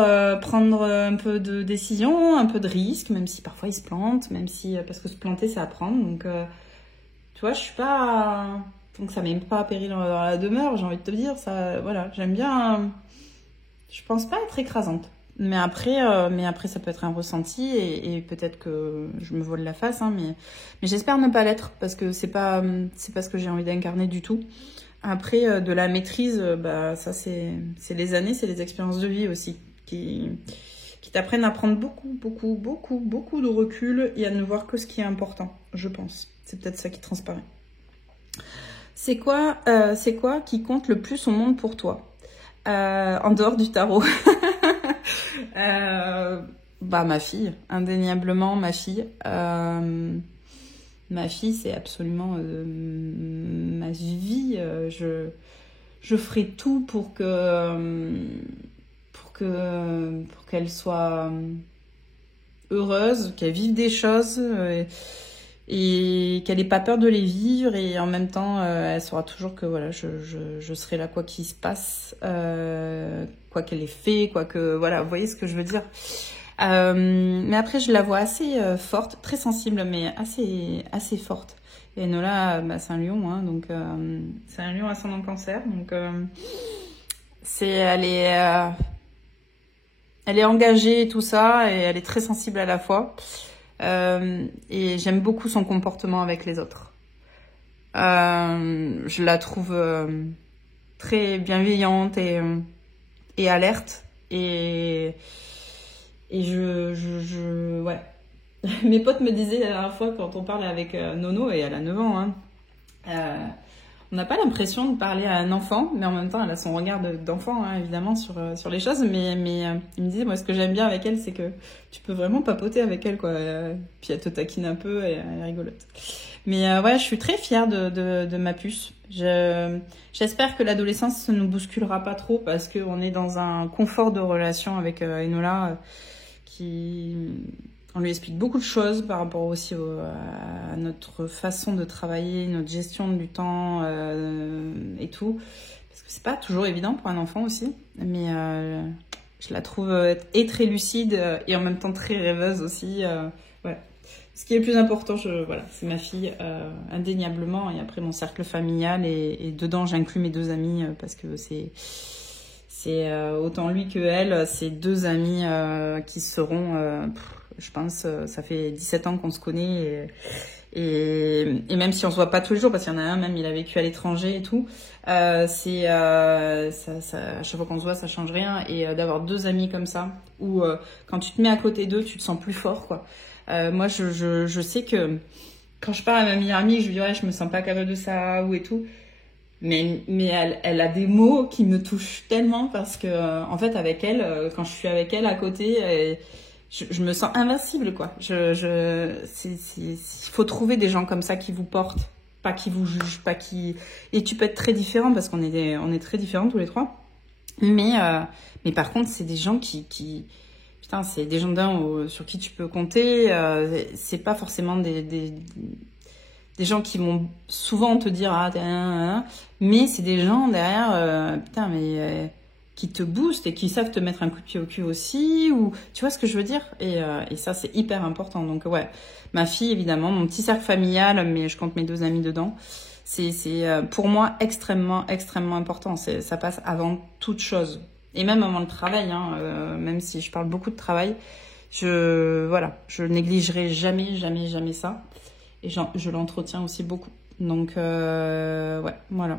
prendre un peu de décision, un peu de risque, même si parfois ils se plantent, parce que se planter c'est apprendre. Donc, tu vois, je suis pas, donc ça met pas à péril dans la demeure. J'ai envie de te dire ça, voilà, j'aime bien. Je pense pas être écrasante, mais après ça peut être un ressenti et peut-être que je me vole la face, hein, mais j'espère ne pas l'être parce que c'est pas ce que j'ai envie d'incarner du tout. Après, de la maîtrise, bah, ça, c'est les années, c'est les expériences de vie aussi qui t'apprennent à prendre beaucoup, beaucoup, beaucoup, beaucoup de recul et à ne voir que ce qui est important, je pense. C'est peut-être ça qui transparaît. C'est quoi qui compte le plus au monde pour toi en dehors du tarot? Bah, ma fille, indéniablement ma fille. Ma fille, c'est absolument ma vie. Je ferai tout pour qu'elle soit heureuse, qu'elle vive des choses et qu'elle n'ait pas peur de les vivre. Et en même temps, elle saura toujours que voilà, je serai là quoi qu'il se passe, quoi qu'elle ait fait, quoi que voilà. Vous voyez ce que je veux dire? Mais après, je la vois assez forte, très sensible, mais assez forte. Et Nola, bah, c'est un lion, hein, donc c'est un lion ascendant Cancer, donc elle est engagée et tout ça, et elle est très sensible à la fois. Et j'aime beaucoup son comportement avec les autres. Je la trouve très bienveillante et alerte, et ouais. Mes potes me disaient la dernière fois, quand on parle avec Nono, et elle a 9 ans, hein, on n'a pas l'impression de parler à un enfant, mais en même temps, elle a son regard d'enfant, hein, évidemment, sur les choses. Mais il me disait, moi, ce que j'aime bien avec elle, c'est que tu peux vraiment papoter avec elle, quoi. Puis elle te taquine un peu et elle est rigolote. Mais ouais, je suis très fière de ma puce. J'espère que l'adolescence ne nous bousculera pas trop parce qu'on est dans un confort de relation avec Enola qui... On lui explique beaucoup de choses par rapport aussi à notre façon de travailler, notre gestion du temps et tout. Parce que c'est pas toujours évident pour un enfant aussi. Mais je la trouve très lucide et en même temps très rêveuse aussi. Ouais. Ce qui est le plus important, voilà, c'est ma fille, indéniablement. Et après, mon cercle familial. Et dedans, j'inclus mes 2 amis parce que c'est autant lui que elle, c'est 2 amis qui seront... je pense, ça fait 17 ans qu'on se connaît et même si on se voit pas tous les jours, parce qu'il y en a un, même il a vécu à l'étranger et tout, à chaque fois qu'on se voit, ça change rien. Et d'avoir 2 amis comme ça, où quand tu te mets à côté d'eux, tu te sens plus fort, quoi. Moi, je sais que quand je parle à ma meilleure amie, je lui dis ouais, je me sens pas capable de ça ou et tout. Mais elle a des mots qui me touchent tellement parce que en fait avec elle, quand je suis avec elle à côté, je me sens invincible, quoi. Il faut trouver des gens comme ça qui vous portent, pas qui vous jugent, pas qui. Et tu peux être très différent parce qu'on est très différents tous les 3. Mais par contre, c'est des gens qui putain, c'est des gens sur qui tu peux compter. C'est pas forcément des gens qui vont souvent te dire mais c'est des gens derrière putain mais qui te boostent et qui savent te mettre un coup de pied au cul aussi, ou tu vois ce que je veux dire. Et ça c'est hyper important. Donc ouais, ma fille évidemment, mon petit cercle familial, mais je compte mes 2 amis dedans, c'est pour moi extrêmement important. Ça passe avant toute chose et même avant le travail, hein, même si je parle beaucoup de travail, je négligerai jamais ça. Et je l'entretiens aussi beaucoup. Donc, ouais, voilà.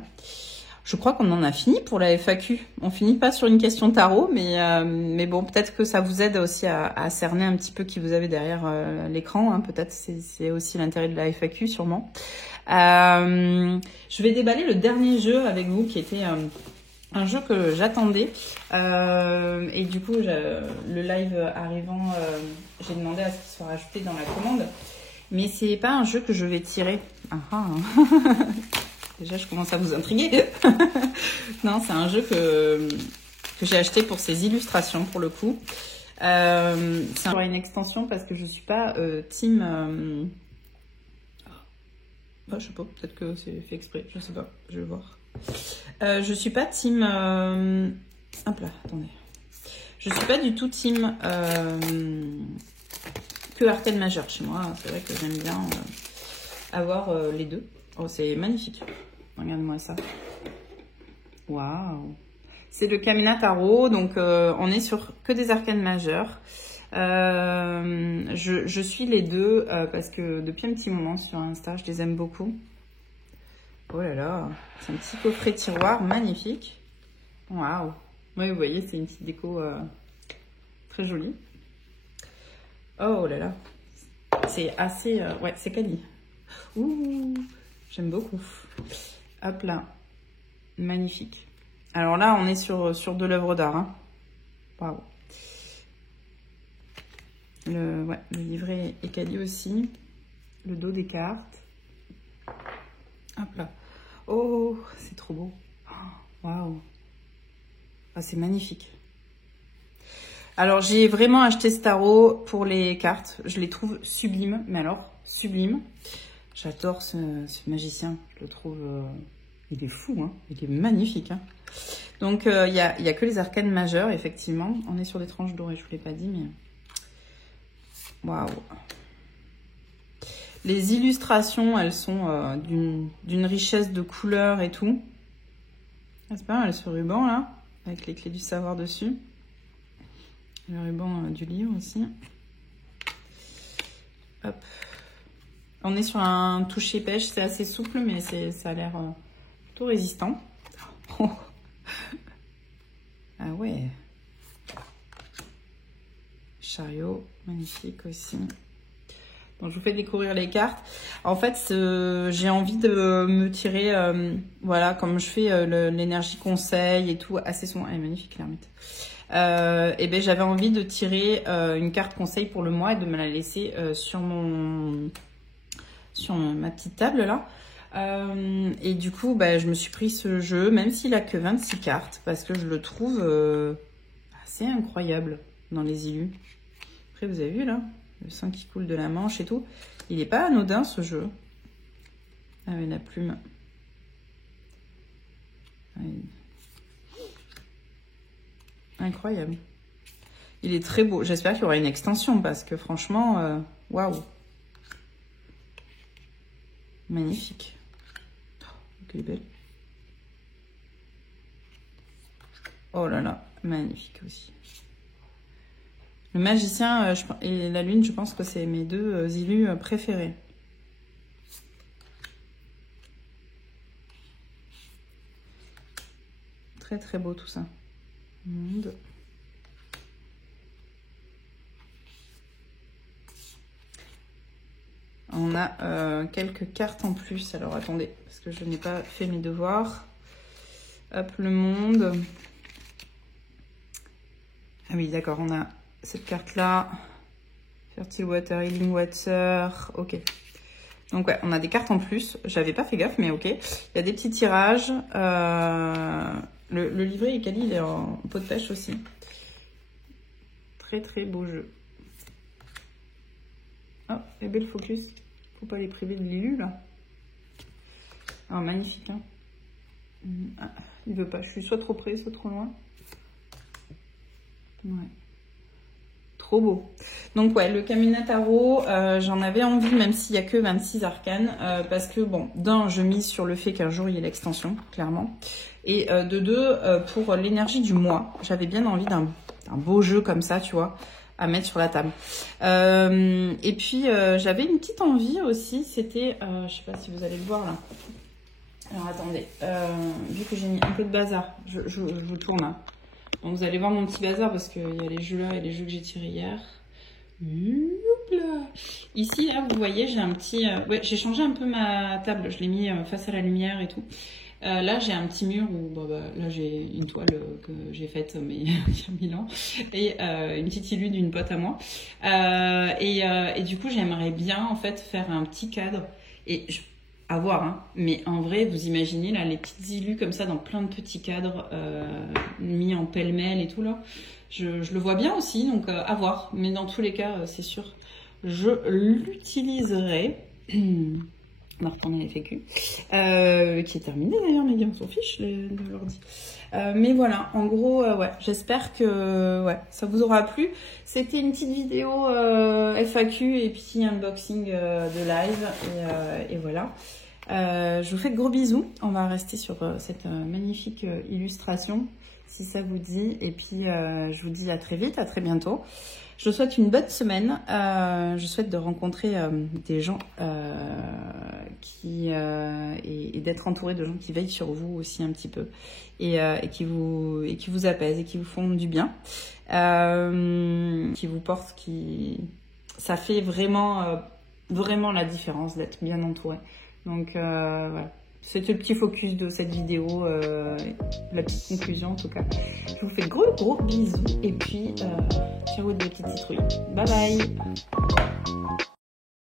Je crois qu'on en a fini pour la FAQ. On finit pas sur une question tarot, mais bon, peut-être que ça vous aide aussi à cerner un petit peu qui vous avez derrière l'écran. Hein. Peut-être c'est aussi l'intérêt de la FAQ, sûrement. Je vais déballer le dernier jeu avec vous, qui était un jeu que j'attendais. Et du coup, le live arrivant, j'ai demandé à ce qu'il soit rajouté dans la commande. Mais c'est pas un jeu que je vais tirer. Déjà, je commence à vous intriguer. Non, c'est un jeu que j'ai acheté pour ses illustrations, pour le coup. C'est une extension parce que je suis pas team... je sais pas, peut-être que c'est fait exprès. Je sais pas, je vais voir. Je suis pas team... Hop là, attendez. Je suis pas du tout team... que arcane majeur chez moi. C'est vrai que j'aime bien avoir les 2. Oh, c'est magnifique. Regarde-moi ça. Waouh. C'est le Kamina Tarot, donc on est sur que des arcanes majeures. Je suis les 2 parce que depuis un petit moment sur Insta, je les aime beaucoup. Oh là là, c'est un petit coffret tiroir magnifique. Waouh. Oui, vous voyez, c'est une petite déco très jolie. Oh là là, c'est assez... ouais, c'est quali. Ouh, j'aime beaucoup. Hop là, magnifique. Alors là, on est sur de l'œuvre d'art. Hein. Waouh. Le livret est quali aussi. Le dos des cartes. Hop là. Oh, c'est trop beau. Waouh. Ah, c'est magnifique. Alors, j'ai vraiment acheté ce tarot pour les cartes. Je les trouve sublimes, mais alors, sublimes. J'adore ce magicien. Je le trouve... il est fou, hein. Il est magnifique, hein. Donc, il y a que les arcanes majeures, effectivement. On est sur des tranches dorées, je ne vous l'ai pas dit, mais... Waouh. Les illustrations, elles sont d'une richesse de couleurs et tout. Ah, c'est pas mal, ce ruban, là, avec les clés du savoir dessus. Le ruban du livre aussi. Hop. On est sur un toucher pêche, c'est assez souple, mais ça a l'air plutôt résistant. Oh. Ah ouais. Chariot, magnifique aussi. Donc je vous fais découvrir les cartes. En fait, j'ai envie de me tirer, voilà, comme je fais l'énergie conseil et tout, assez souvent. Elle est magnifique l'ermite. Et ben j'avais envie de tirer une carte conseil pour le mois et de me la laisser sur ma petite table là. Et du coup, bah, je me suis pris ce jeu, même s'il a que 26 cartes, parce que je le trouve assez incroyable dans les illus. Après, vous avez vu là, le sang qui coule de la manche et tout. Il n'est pas anodin ce jeu. Avec la plume. Incroyable. Il est très beau. J'espère qu'il y aura une extension parce que franchement, waouh. Magnifique. Oh, quelle belle. Oh là là, magnifique aussi. Le magicien et la lune, je pense que c'est mes deux illus préférés. Très très beau tout ça. Monde. On a quelques cartes en plus. Alors attendez, parce que je n'ai pas fait mes devoirs. Hop, le monde. Ah oui, d'accord, on a cette carte-là. Fertile Water, Healing Water. Ok. Donc ouais, on a des cartes en plus. J'avais pas fait gaffe, mais ok. Il y a des petits tirages. Le livret Ekali, il est en pot de pêche aussi. Très très beau jeu. Oh, et belle focus. Faut pas les priver de l'illu là. Oh, magnifique. Hein. Ah, il veut pas. Je suis soit trop près, soit trop loin. Ouais. Trop beau. Donc ouais, le Kamina Tarot, j'en avais envie, même s'il n'y a que 26 arcanes, parce que bon, d'un, je mise sur le fait qu'un jour il y ait l'extension, clairement, et de deux, pour l'énergie du mois, j'avais bien envie d'un beau jeu comme ça, tu vois, à mettre sur la table. Et puis j'avais une petite envie aussi, c'était, je sais pas si vous allez le voir là. Alors attendez, vu que j'ai mis un peu de bazar, je vous tourne là. Donc, vous allez voir mon petit bazar parce qu'il y a les jeux là et les jeux que j'ai tirés hier. Ici, là, vous voyez, j'ai un petit... ouais, j'ai changé un peu ma table. Je l'ai mis face à la lumière et tout. Là, j'ai un petit mur où... Bah, là, j'ai une toile que j'ai faite mais il y a 1000 ans. Et une petite illu d'une pote à moi. Et du coup, j'aimerais bien, en fait, faire un petit cadre. Et à voir, hein. Mais en vrai, vous imaginez là les petites illus comme ça dans plein de petits cadres mis en pêle-mêle et tout là. Je le vois bien aussi, donc à voir. Mais dans tous les cas, c'est sûr, je l'utiliserai. On va retourner les FAQ, qui est terminé d'ailleurs, mais on s'en fiche de l'ordi. Mais voilà, en gros, ouais, j'espère que ouais, ça vous aura plu. C'était une petite vidéo FAQ et puis unboxing de live. Et voilà. Je vous fais de gros bisous. On va rester sur cette magnifique illustration, si ça vous dit. Et puis, je vous dis à très vite, à très bientôt. Je vous souhaite une bonne semaine. Je souhaite de rencontrer des gens et d'être entouré de gens qui veillent sur vous aussi un petit peu et qui vous apaisent et qui vous font du bien, qui vous portent, ça fait vraiment la différence d'être bien entouré. Donc voilà. C'était le petit focus de cette vidéo, la petite conclusion en tout cas. Je vous fais de gros bisous et puis ciao des petites citrouilles. Bye bye.